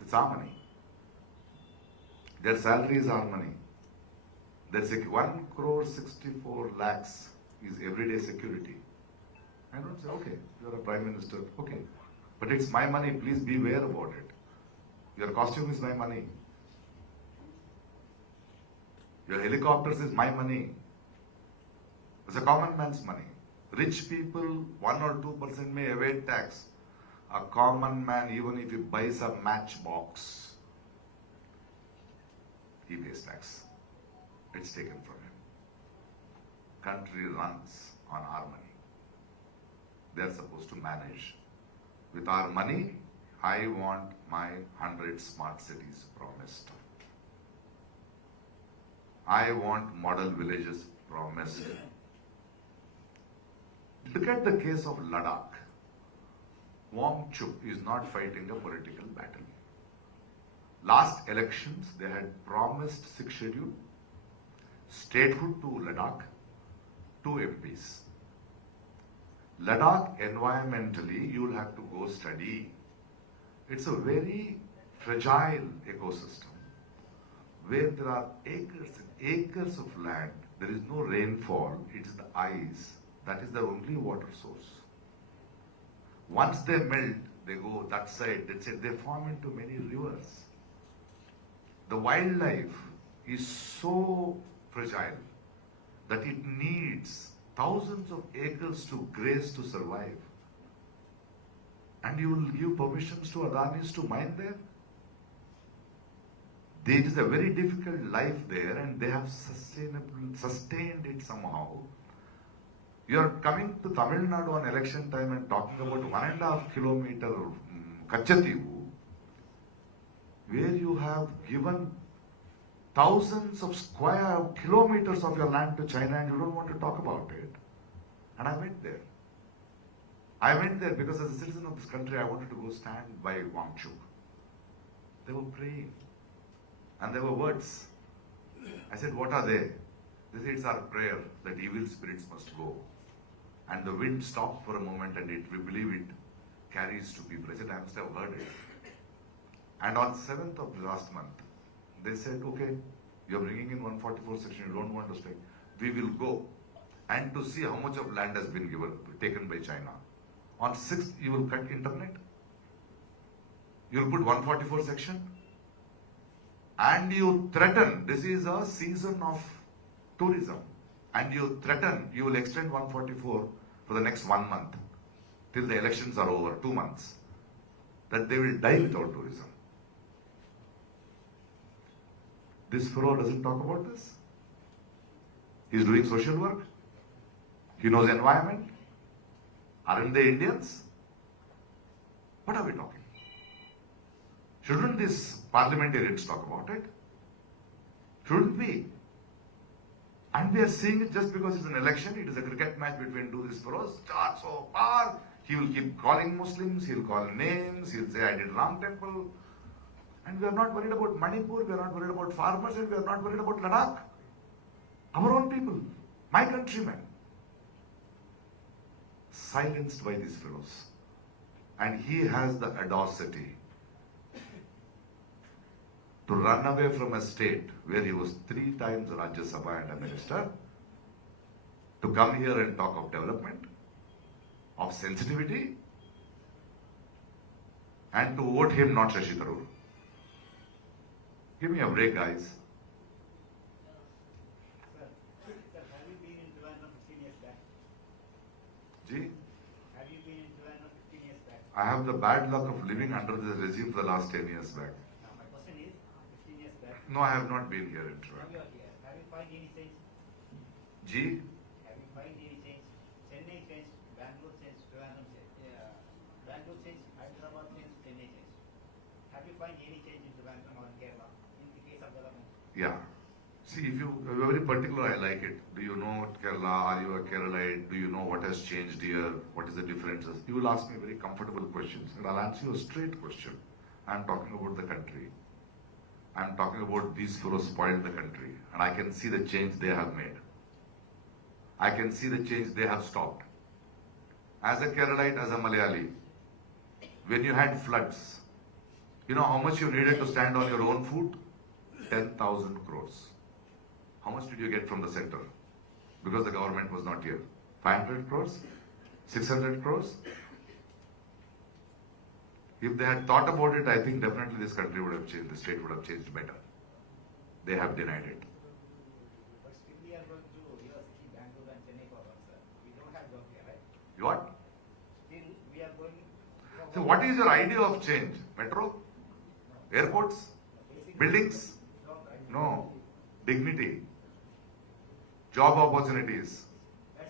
It's our money. Their salary is our money. Their 1 crore 64 lakhs is everyday security. I don't say, okay, you're a prime minister, okay. But it's my money, please beware about it. Your costume is my money. Your helicopters is my money. It's a common man's money. Rich people, 1 or 2% may evade tax. A common man, even if he buys a matchbox, he pays tax. It's taken from him. Country runs on our money. They are supposed to manage. With our money, I want my 100 smart cities promised. I want model villages promised. Look at the case of Ladakh. Wang Chuk is not fighting a political battle. Last elections, they had promised 6th schedule, statehood to Ladakh, 2 MPs. Ladakh, environmentally, you will have to go study. It's a very fragile ecosystem where there are acres and acres of land. There is no rainfall. It is the ice. That is their only water source. Once they melt, they go that side, that side. They form into many rivers. The wildlife is so fragile that it needs thousands of acres to graze to survive. And you will give permissions to Adanis to mine there? It is a very difficult life there, and they have sustained it somehow. You are coming to Tamil Nadu on election time and talking about 1.5 kilometer Kachativu, where you have given thousands of square kilometers of your land to China and you don't want to talk about it. And I went there. I went there because as a citizen of this country, I wanted to go stand by Wang Chuk. They were praying. And there were words. I said, what are they? They said, it's our prayer that evil spirits must go. And the wind stops for a moment and we believe it carries to people. I said, I must have heard it. And on 7th of last month, they said, okay, you're bringing in 144 section, you don't want to stay. We will go and to see how much of land has been taken by China. On 6th, you will cut internet. You will put 144 section. And you threaten, this is a season of tourism. And you threaten, you will extend 144 for the next 1 month. Till the elections are over, 2 months. That they will die without tourism. This fellow doesn't talk about this. He's doing social work. He knows environment. Aren't they Indians? What are we talking? Shouldn't these parliamentarians talk about it? Shouldn't we? And we are seeing it just because it's an election. It is a cricket match between two these fellows. Charge so far. He will keep calling Muslims. He'll call names. He'll say, I did Ram Temple. And we are not worried about Manipur. We are not worried about farmers. And we are not worried about Ladakh. Our own people. My countrymen. Silenced by these fellows. And he has the audacity to run away from a state where he was 3 times Rajya Sabha and a minister, to come here and talk of development, of sensitivity, and to vote him, not Shashi Tharoor. Give me a break, guys. Sir, have you been in Trivandrum 15 years back? Ji? Have you been in Trivandrum 15 years back? I have the bad luck of living under this regime for the last 10 years back. Now, my question is, 15 years back, No, I have not been here in now Trivandrum. you are here. Have you found any change? Ji? Have you found any change? Chennai changed, Bangalore changed, Trivandrum changed. Bangalore changed, Hyderabad changed, Chennai changed. Have you found any change in Trivandrum or Kerala in the case of development? Yeah. See, if you're very particular, I like it. Do you know Kerala? Are you a Keralite? Do you know what has changed here? What is the differences? You will ask me very comfortable questions, and I'll answer you a straight question. I'm talking about the country. I'm talking about these fellows spoiled the country, and I can see the change they have made. I can see the change they have stopped. As a Keralite, as a Malayali, when you had floods, you know how much you needed to stand on your own foot? 10,000 crores. How much did you get from the center? Because the government was not here. 500 crores? 600 crores? If they had thought about it, I think definitely this country would have changed, the state would have changed better. They have denied it. But still we are going to university, Bangalore and Chennai for work, sir. We don't have work here, So what is your idea of change? Metro? Airports? Buildings? No. Dignity. Job opportunities.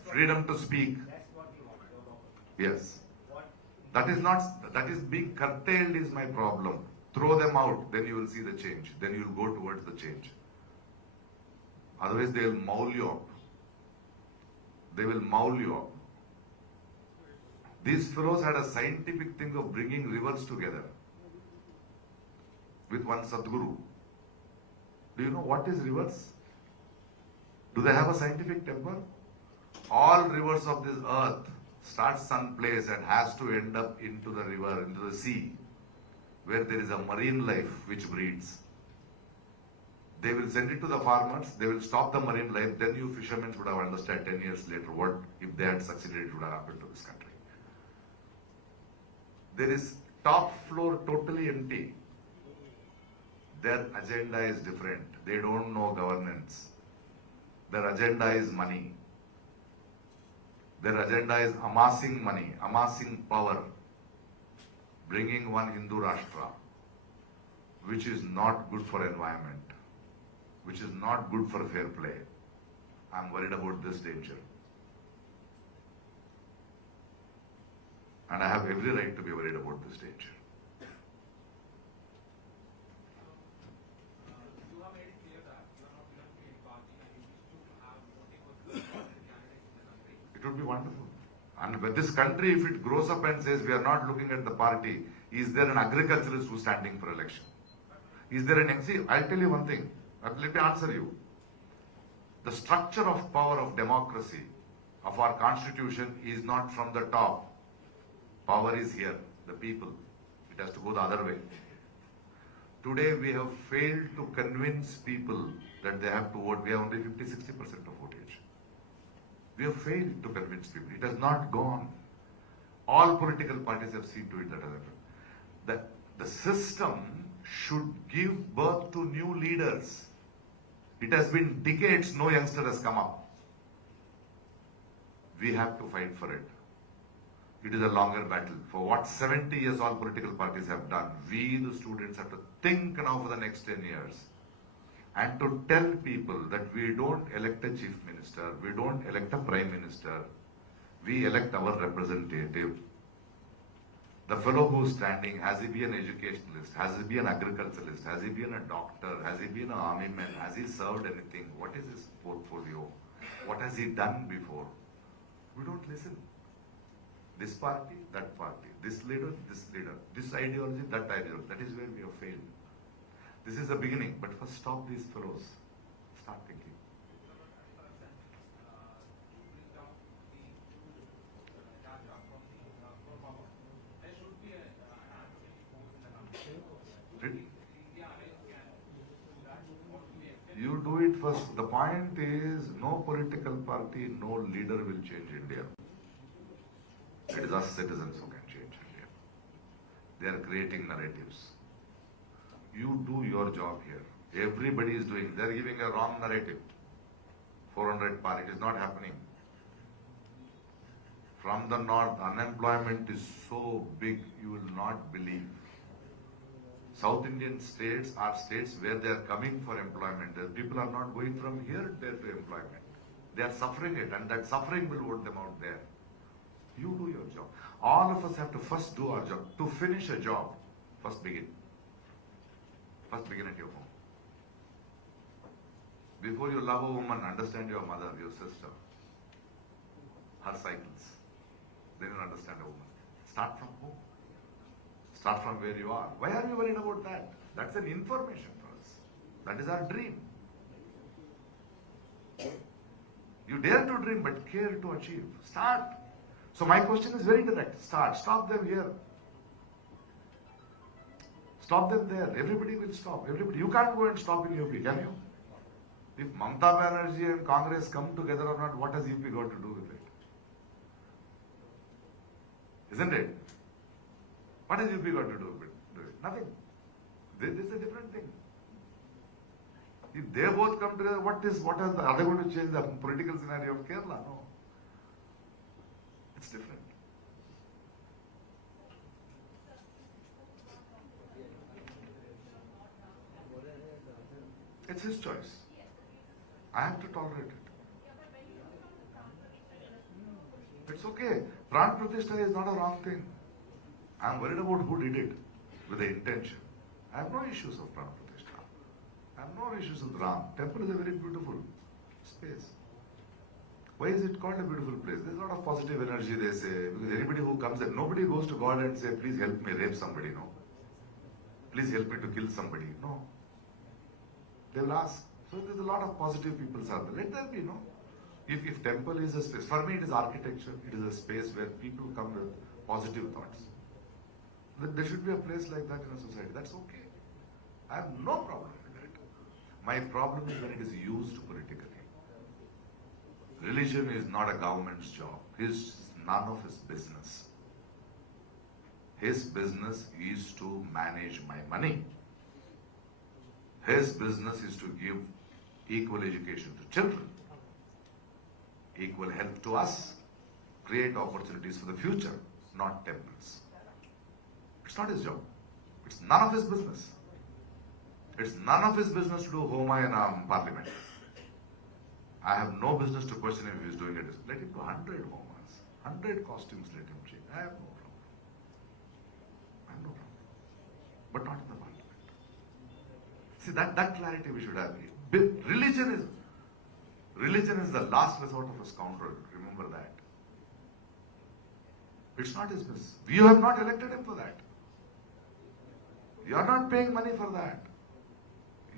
Freedom to speak. That's what you want, job opportunity. Yes. What? That is being curtailed is my problem. Throw them out, then you will see the change. Then you will go towards the change. Otherwise they will maul you up. They will maul you up. These fellows had a scientific thing of bringing rivers together with one Sadguru. Do you know what is rivers? Do they have a scientific temper? All rivers of this earth start someplace and has to end up into the river, into the sea, where there is a marine life which breeds. They will send it to the farmers, they will stop the marine life, then you fishermen would have understood 10 years later what, if they had succeeded, it would have happened to this country. There is top floor totally empty. Their agenda is different. They don't know governance. Their agenda is money. Their agenda is amassing money, amassing power, bringing one Hindu Rashtra, which is not good for environment, which is not good for fair play. I'm worried about this danger. And I have every right to be worried about this danger. You have made it clear that you are not belonging to any party and you wish to have more candidates in the country. It would be wonderful. And with this country, if it grows up and says we are not looking at the party, is there an agriculturist who's standing for election? Is there an MC? I'll tell you one thing. Let me answer you. The structure of power of democracy, of our constitution, is not from the top. Power is here, the people. It has to go the other way. Today we have failed to convince people that they have to vote. We have only 50-60% of votage. We have failed to convince people. It has not gone. All political parties have seen to it that has happened. The system should give birth to new leaders. It has been decades, no youngster has come up. We have to fight for it. It is a longer battle. For what 70 years all political parties have done, we the students have to think now for the next 10 years and to tell people that we don't elect a chief minister, we don't elect a prime minister, we elect our representative. The fellow who's standing, has he been an educationalist, has he been an agriculturalist, has he been a doctor, has he been an army man, has he served anything, what is his portfolio, what has he done before? We don't listen. This party, that party, this leader, this ideology, that ideology. That is where we have failed. This is the beginning, but first stop these fellows. Start thinking. You do it first. The point is, no political party, no leader will change India. It is us citizens who can change India. They are creating narratives. You do your job here. Everybody is doing. They are giving a wrong narrative. 400 par. It is not happening. From the north, unemployment is so big, you will not believe. South Indian states are states where they are coming for employment. The people are not going from here there to employment. They are suffering it, and that suffering will vote them out there. You do your job. All of us have to first do our job. To finish a job, first begin. First begin at your home. Before you love a woman, understand your mother, your sister, her cycles. Then you understand a woman. Start from home. Start from where you are. Why are you worried about that? That's an information for us. That is our dream. You dare to dream, but care to achieve. Start. So my question is very direct. Start. Stop them here. Stop them there. Everybody will stop. Everybody. You can't go and stop in UP, can you? If Mamata Banerjee and Congress come together or not, what has UP got to do with it? Isn't it? What has UP got to do with it? Nothing. This is a different thing. If they both come together, are they going to change the political scenario of Kerala? No. It's different. That's his choice. I have to tolerate it. It's okay. Pran Pratishtha is not a wrong thing. I'm worried about who did it with the intention. I have no issues of Pran Pratishtha. I have no issues with Ram. Temple is a very beautiful space. Why is it called a beautiful place? There's a lot of positive energy, they say, because anybody who comes there, nobody goes to God and say, please help me rape somebody, no. Please help me to kill somebody, no. They'll ask. So there's a lot of positive people out there. Let there be, no. If temple is a space, for me it is architecture, it is a space where people come with positive thoughts. There should be a place like that in a society. That's okay. I have no problem with that. My problem is when it is used politically. Religion is not a government's job. It's none of his business. His business is to manage my money. His business is to give equal education to children, equal health to us, create opportunities for the future, not temples. It's not his job. It's none of his business. It's none of his business to do Homa in parliament. I have no business to question him if he's doing it. Let him do 100 Homas, 100 costumes, let him change. I have no problem. I have no problem. But not in the parliament. See, that clarity we should have. Religion is the last resort of a scoundrel. Remember that. It's not his business. You have not elected him for that. You are not paying money for that.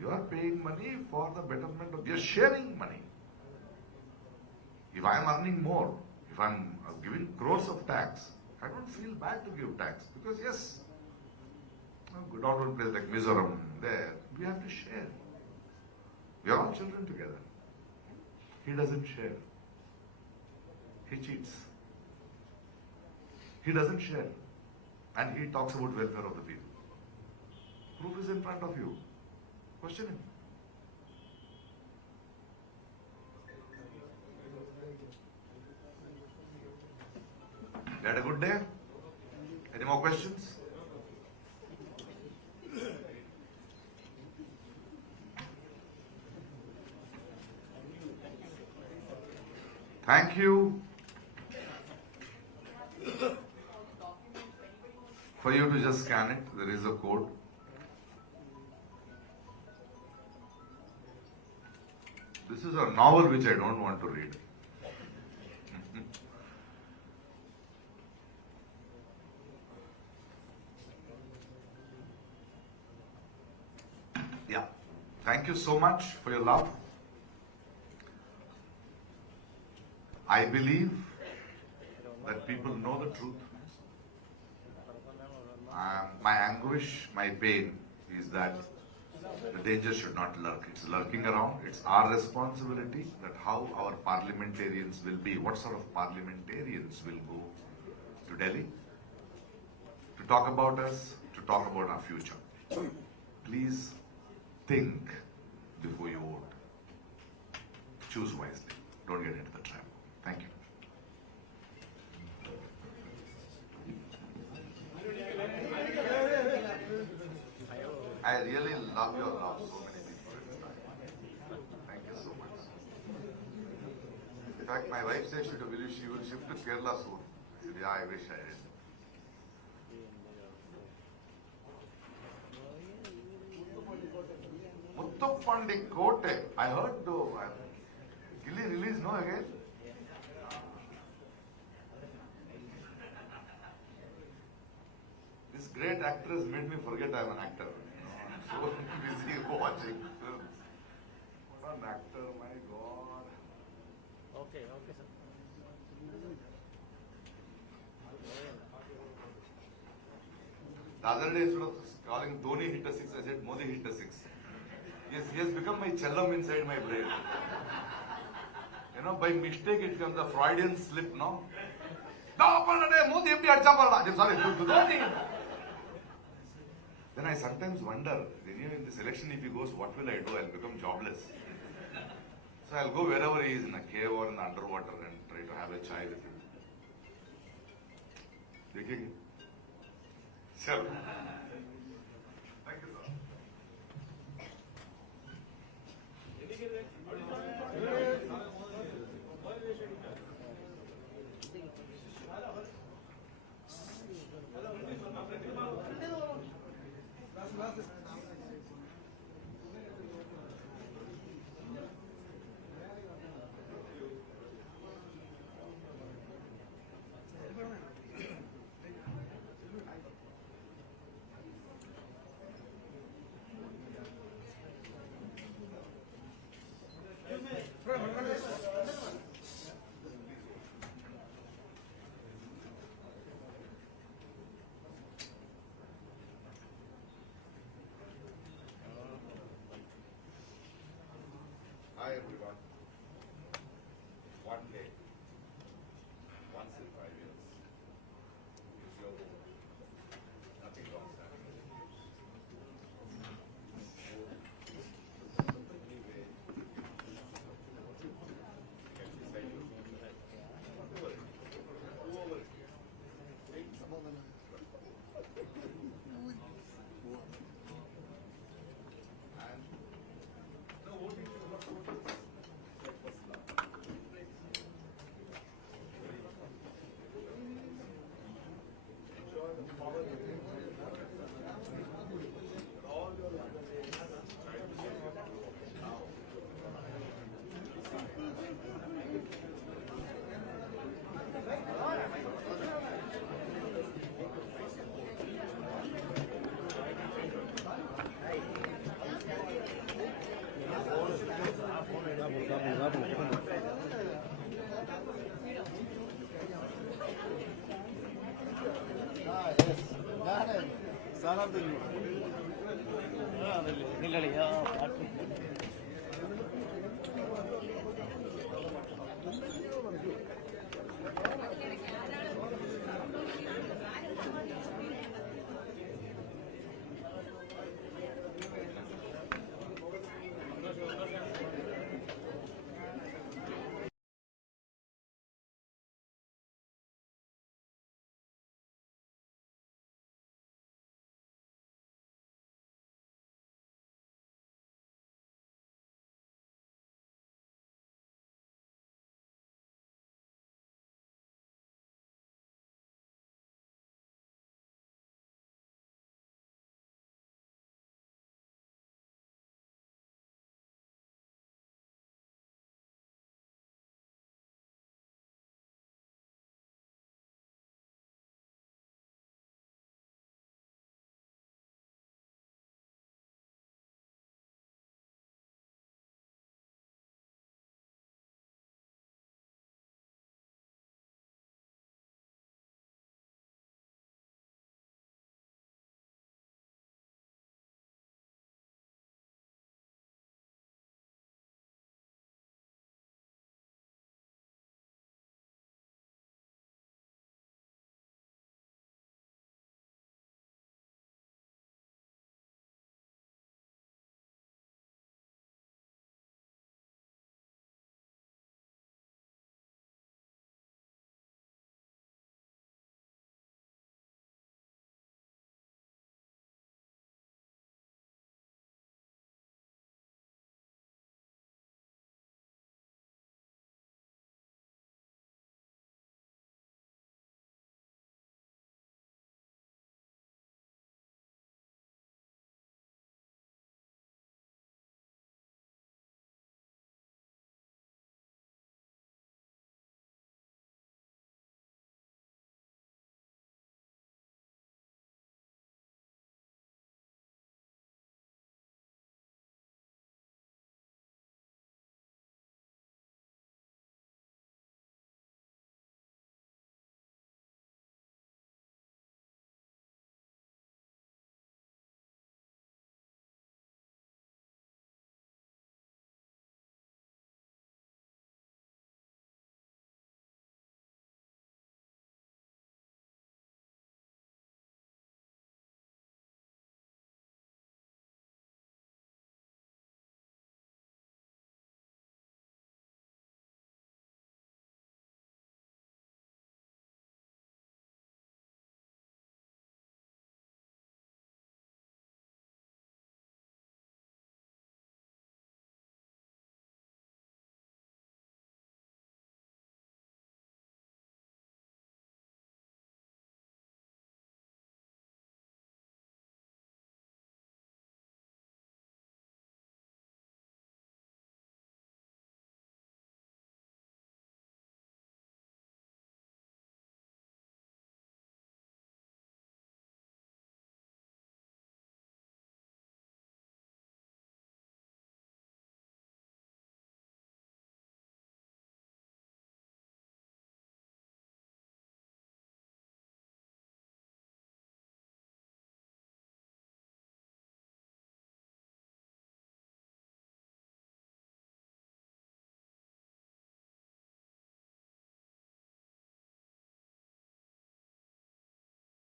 You are paying money for the betterment of, you are sharing money. If I am earning more, if I am giving crores of tax, I don't feel bad to give tax because yes, go down to a place like Mizoram, there, we have to share. We are all children together. He doesn't share. He cheats. He doesn't share. And he talks about welfare of the people. Proof is in front of you. Question him. You had a good day? Any more questions? Thank you for you to just scan it. There is a code. This is a novel which I don't want to read. Yeah. Thank you so much for your love. I believe that people know the truth. My anguish, my pain is that the danger should not lurk. It's lurking around. It's our responsibility that how our parliamentarians will be, what sort of parliamentarians will go to Delhi to talk about us, to talk about our future. Please think before you vote. Choose wisely. Don't get into the trap. Thank you. I really love your love, so many people. Thank you so much. In fact, my wife said she will shift to Kerala soon. I said, yeah, I wish I did. Muttupandi Kote. I heard though. Gilly release no again? This great actress made me forget I'm an actor. I'm so busy watching films. What an actor, my God. Okay, sir. The other day, instead of calling Dhoni hit a six, I said Modi hit a six. Yes, he has become my chellam inside my brain. You know, by mistake it becomes a Freudian slip, no? Modi sorry, Dhoni. Then I sometimes wonder, in this election, if he goes, what will I do? I'll become jobless. So I'll go wherever he is, in a cave or in the underwater, and try to have a chai with him. Dekhenge? Chalo. Thank you, sir. ആരാണ്